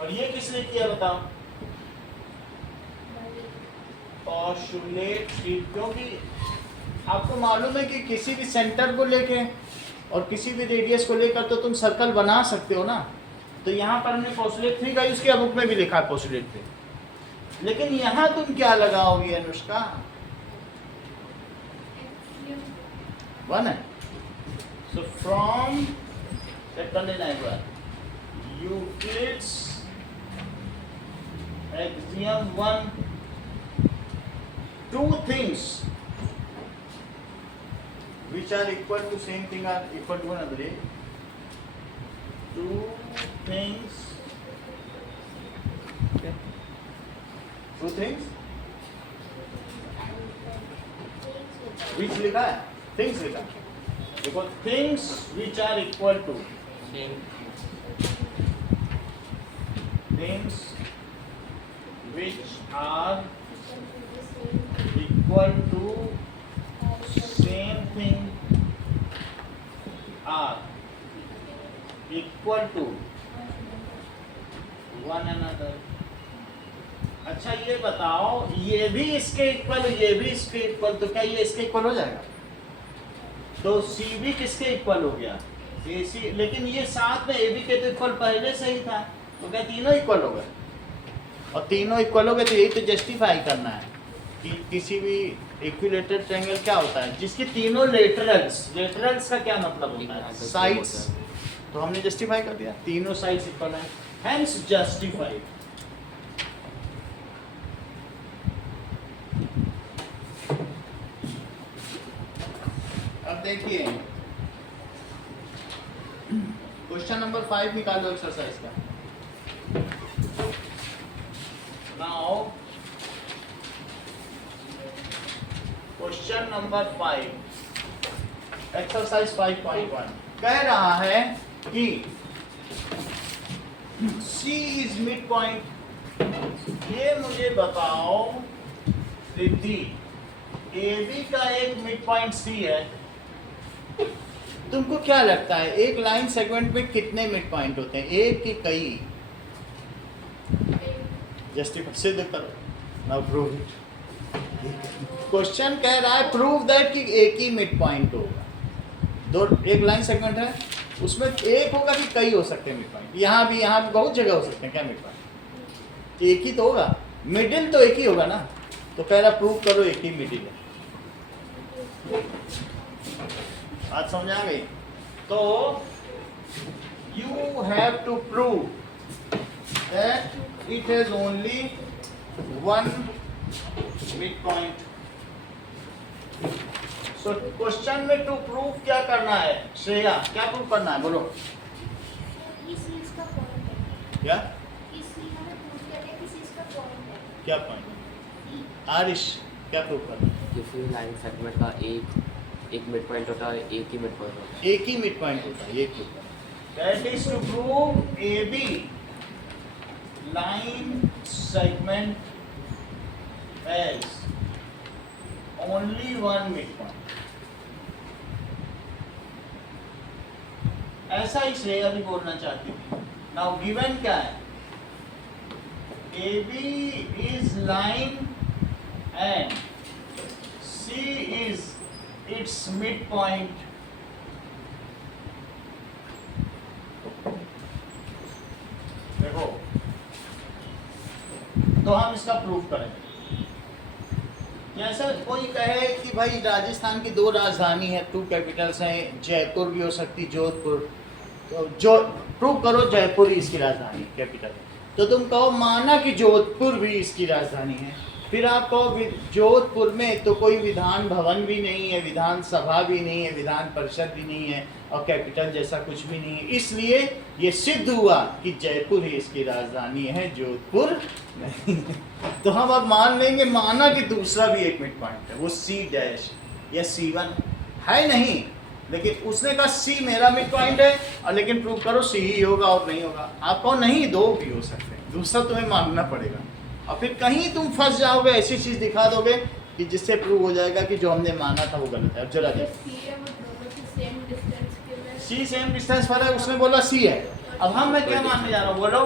और ये किस लिए किया बताओ? पोस्टुलेट, क्योंकि आपको मालूम है कि किसी भी सेंटर को लेके और किसी भी रेडियस को लेकर तो तुम सर्कल बना सकते हो ना. तो यहाँ पर हमने पोस्टुलेट 3 का यूज किया, बुक में भी लिखा है पोस्टुलेट 3. लेकिन यहाँ तुम क्या लगाओगी अनुष्का? 1 है. So from Euclid's axiom 1, two things which are equal to same thing are equal to one another. Two things, okay. Two things which लिखा है? Things लिखा है. Because things which are equal to things which are equal to same thing are equal to one another. अच्छा, ये बताओ, ये भी इसके इक्वल, ये भी इसके इक्वल, तो क्या ये इसके इक्वल हो जाएगा? तो सी भी किसके इक्वल हो गया? ए सी. लेकिन ये साथ में ए बी के तो इक्वल पहले से ही था, तो क्या तीनों इक्वल हो गए? और तीनों इक्वल हो गए तो यही तो जस्टिफाई करना है कि किसी भी इक्विलेटरल ट्रायंगल क्या होता है जिसके तीनों लेटरल्स का क्या मतलब होता है? साइड्स. तो हमने जस्टिफाई कर दिया, तीनों साइड्स इक्वल हैं, हेंस जस्टिफाइड. अब देखिए, क्वेश्चन नंबर 5 निकालो एक्सरसाइज का। नाउ क्वेश्चन नंबर 5 एक्सरसाइज 5.1 कह रहा है कि C इज मिड पॉइंट। ये मुझे बताओ रिद्धि, AB का एक मिड पॉइंट C है। तुमको क्या लगता है एक लाइन सेगमेंट में कितने मिड पॉइंट होते हैं, एक कि कई? जस्टिफाई, सिद्ध करो। Now prove it. क्वेश्चन कह रहा है प्रूव दैट कि एक ही मिड पॉइंट होगा। दो, एक लाइन सेगमेंट है, उसमें एक होगा कि कई हो सकते हैं मिड पॉइंट? यहाँ भी बहुत जगह हो सकते हैं क्या मिड पॉइंट? एक ही तो होगा, मिडिल तो एक ही होगा ना। तो कह रहा प्रूव करो एक ही मिडिल है। बात समझ आ गई? तो you have to prove that it has only one mid point. So question में टू प्रूव क्या करना है श्रेया, क्या प्रूव करना है बोलो? इस चीज का पॉइंट है। क्या इस चीज में प्रूव करके किसी चीज का पॉइंट है। क्या पॉइंट? आरिश क्या प्रूव करना है? किसी लाइन सेगमेंट का एक मिड पॉइंट होता है, एक ही मिड पॉइंट होता है। एक ही मिड पॉइंट होता है, एक होता है। That is to prove AB line segment has only one mid point. ऐसा ही श्रेया भी बोलना चाहती थी। नाउ गिवन क्या है? AB is line and C is its midpoint. देखो, तो हम इसका प्रूफ करें। जैसे कोई कहे कि भाई राजस्थान की दो राजधानी है, 2 कैपिटल्स हैं, जयपुर भी हो सकती, जोधपुर, तो जो प्रूव करो जयपुर ही इसकी राजधानी कैपिटल है। तो तुम कहो माना कि जोधपुर भी इसकी राजधानी है, फिर आप कहो जोधपुर में तो कोई विधान भवन भी नहीं है, विधानसभा भी नहीं है, विधान परिषद भी नहीं है और कैपिटल जैसा कुछ भी नहीं है, इसलिए ये सिद्ध हुआ कि जयपुर ही इसकी राजधानी है, जोधपुर नहीं। तो हम अब मान लेंगे, माना कि दूसरा भी एक मिड पॉइंट है, वो C डैश या C1 है नहीं, लेकिन उसने कहा C मेरा मिड पॉइंट है, और लेकिन प्रूव करो C ही होगा और नहीं होगा। आप कहो नहीं, दो भी हो सकते हैं, दूसरा तुम्हें मानना पड़ेगा। और फिर कहीं तुम फंस जाओगे, ऐसी चीज दिखा दोगे कि जिससे प्रूव हो जाएगा कि जो हमने माना था वो गलत है। अब चला जाए, C सेम डिस्टेंस पर है, उसने बोला C है। अब हम मैं क्या मानने जा रहा हूँ बोलो?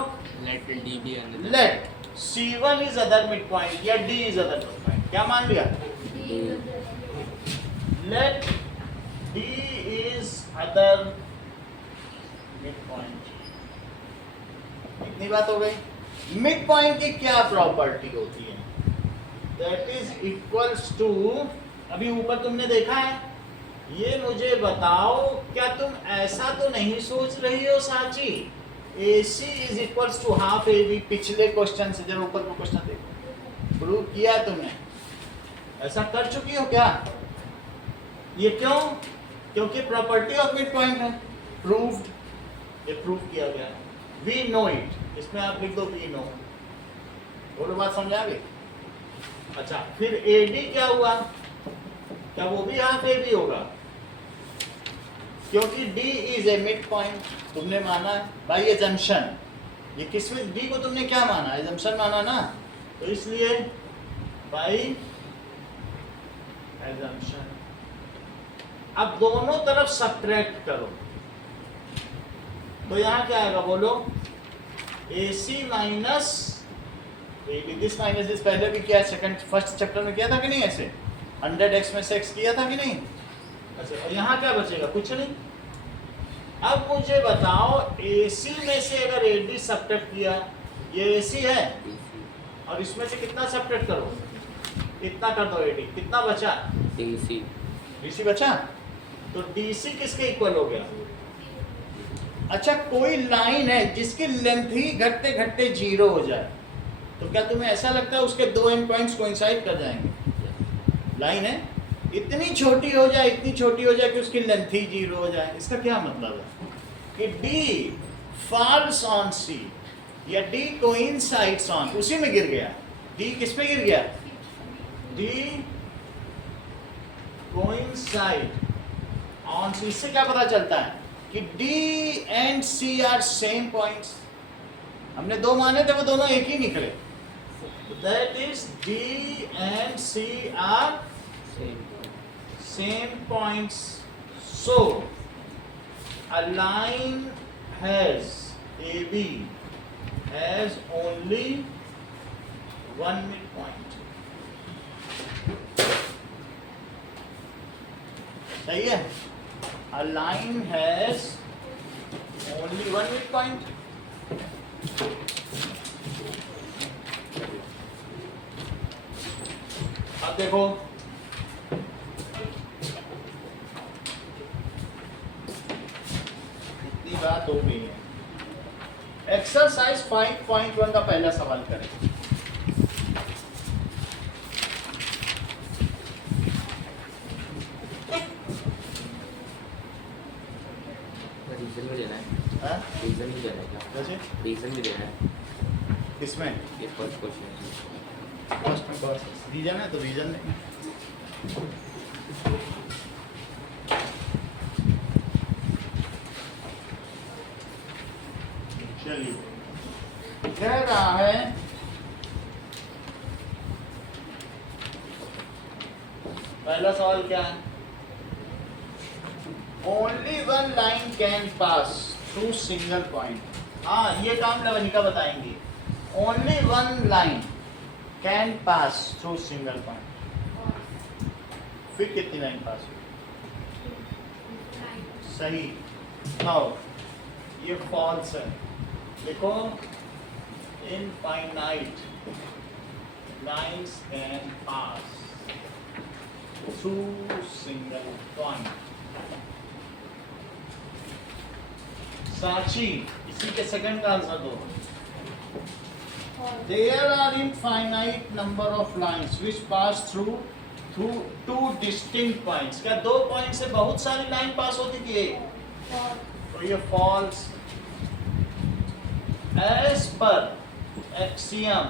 Let D be another. Let C1 is other mid point या D is other mid point. क्या मान लिया? Let D is other midpoint। इतनी बात हो गई। मिड पॉइंट की क्या प्रॉपर्टी होती है? दैट इज इक्वल्स टू, अभी ऊपर तुमने देखा है, ये मुझे बताओ क्या तुम ऐसा तो नहीं सोच रही हो Sachi AC is equals to half AB? पिछले क्वेश्चन से जब ऊपर को क्वेश्चन देखो, प्रूव किया तुमने, ऐसा कर चुकी हो क्या? ये क्यों? क्योंकि प्रॉपर्टी ऑफ मिड पॉइंट है, प्रूव्ड, ये प्रूव किया गया है। वी नो इट, इसमें आप लिख दो वी नो। बोलो बात समझ आ गई? अच्छा, फिर AD क्या हुआ? क्या वो भी हाफ AB होगा? क्योंकि D is a mid point, तुमने माना बाई एजम्पशन। ये किसमें D को तुमने क्या माना? एजम्पशन माना ना, तो इसलिए बाई एजम्पशन। अब दोनों तरफ सब्ट्रैक्ट करो, तो यहाँ क्या आएगा बोलो? AC minus AB, this minus this पहले भी किया, फर्स्ट चैप्टर में किया था कि नहीं? ऐसे 100x में से x किया था कि नहीं? अच्छा, और यहाँ क्या बचेगा? कुछ नहीं। अब मुझे बताओ AC में से अगर AD सब्ट्रैक्ट किया, ये AC है, और इसमें से कितना सब्ट्रैक्ट करो? इतना कर दो AD, कितना बचा? DC बचा। तो DC किसके इक्वल हो गया? अच्छा, कोई लाइन है जिसकी लेंथ ही घटते घटते 0 हो जाए, तो क्या तुम्हें ऐसा लगता है उसके दो एंड पॉइंट्स कोइंसाइड कर जाएंगे? लाइन है, इतनी छोटी हो जाए, इतनी छोटी हो जाए कि उसकी लेंथ ही 0 हो जाए, इसका क्या मतलब है? कि डी फॉल्स ऑन सी या डी कोइंसाइड्स ऑन, उसी में गिर गया। डी किस पे गिर गया? D coincide on C. इससे क्या पता चलता है कि D and C are same points. हमने दो माने थे, वो दोनों एक ही निकले। That is D and C are same points. So a line has AB has only one midpoint. सही है? A line has only one midpoint. अब देखो, बात हो गई है। एक्सरसाइज 5.1 का पहला सवाल करें। रीजन भी देना है, रीजन भी देना है क्या? जैसे रीजन भी देना है इसमें ये फर्स्ट क्वेश्चन। फर्स्ट में बस रीजन है तो रीजन नहीं। चलिए, कह रहा है पहला सवाल क्या है? Only one line can pass through single point. हाँ, ये काम लवनिका बताएंगी। Only one line can pass through single point. फिर कितनी लाइन पास हुई? सही। नाउ ये फॉल्स है। देखो, infinite lines can pass through single point. Sakshi, इसी के सेकंड का आंसर दो। There are infinite number of lines which pass through two distinct points. क्या दो पॉइंट से बहुत सारी लाइन पास होती थी? तो ये फॉल्स। As per axiom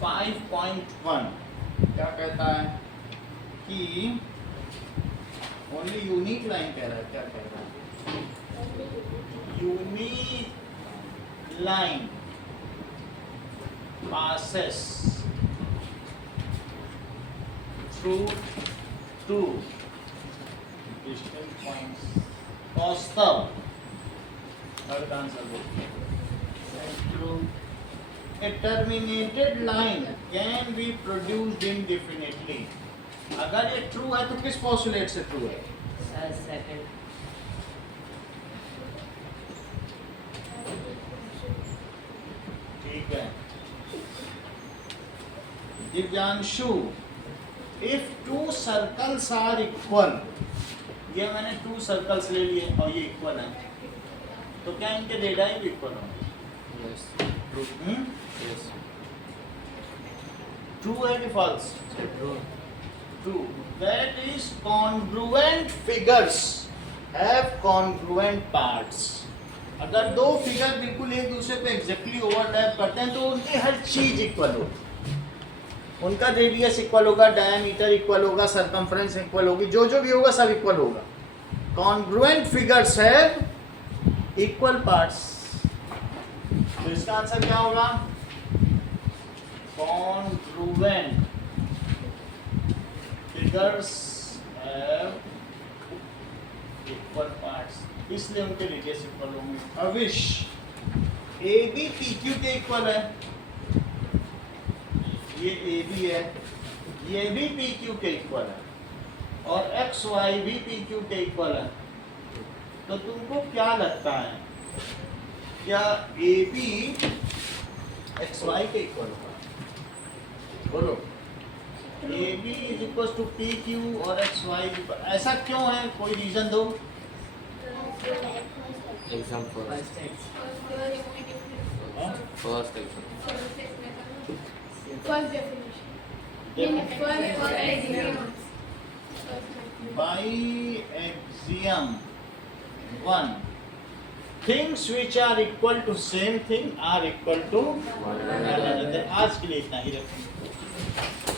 5.1 क्या कहता है कि ओनली यूनिक लाइन कह रहा है। क्या कह रहा है? Unique line passes through two distinct points. Kostab, third answer. A terminated line can be produced indefinitely. अगर ये ट्रू है तो किस पोस्टुलेट से ट्रू है? सेकंड। ठीक है। Divyanshu, if two circles are equal, ये मैंने टू सर्कल्स ले लिए और ये इक्वल है, तो क्या इनके रेडियाई भी इक्वल होंगे? यस। यस। ट्रू है कि false? True. True. That is congruent figures have congruent parts. अगर दो फिगर बिल्कुल एक दूसरे पे एग्जैक्टली ओवरलैप करते हैं तो उनकी हर चीज इक्वल होगी। उनका रेडियस इक्वल होगा, डायमीटर इक्वल होगा, सरकमफ्रेंस इक्वल होगी, जो जो भी होगा सब इक्वल होगा। Congruent figures have equal parts. तो इसका आंसर क्या होगा? Congruent figures have equal parts, इसलिए उनके रेडियस इक्वल होंगे। अविश, ए बी पी क्यू के इक्वल है, ये ए बी है, ये भी पी क्यू के इक्वल है, और एक्स वाई भी पी क्यू के इक्वल है। तो तुमको क्या लगता है, क्या ए बी एक्स वाई के इक्वल होगा? बोलो। A B is equal to P Q और एक्स वाई, ऐसा क्यों है? कोई रीजन दो। Exam first by axiom 1 things which are equal to same thing are equal to one another. आज के लिए इतना ही रखेंगे।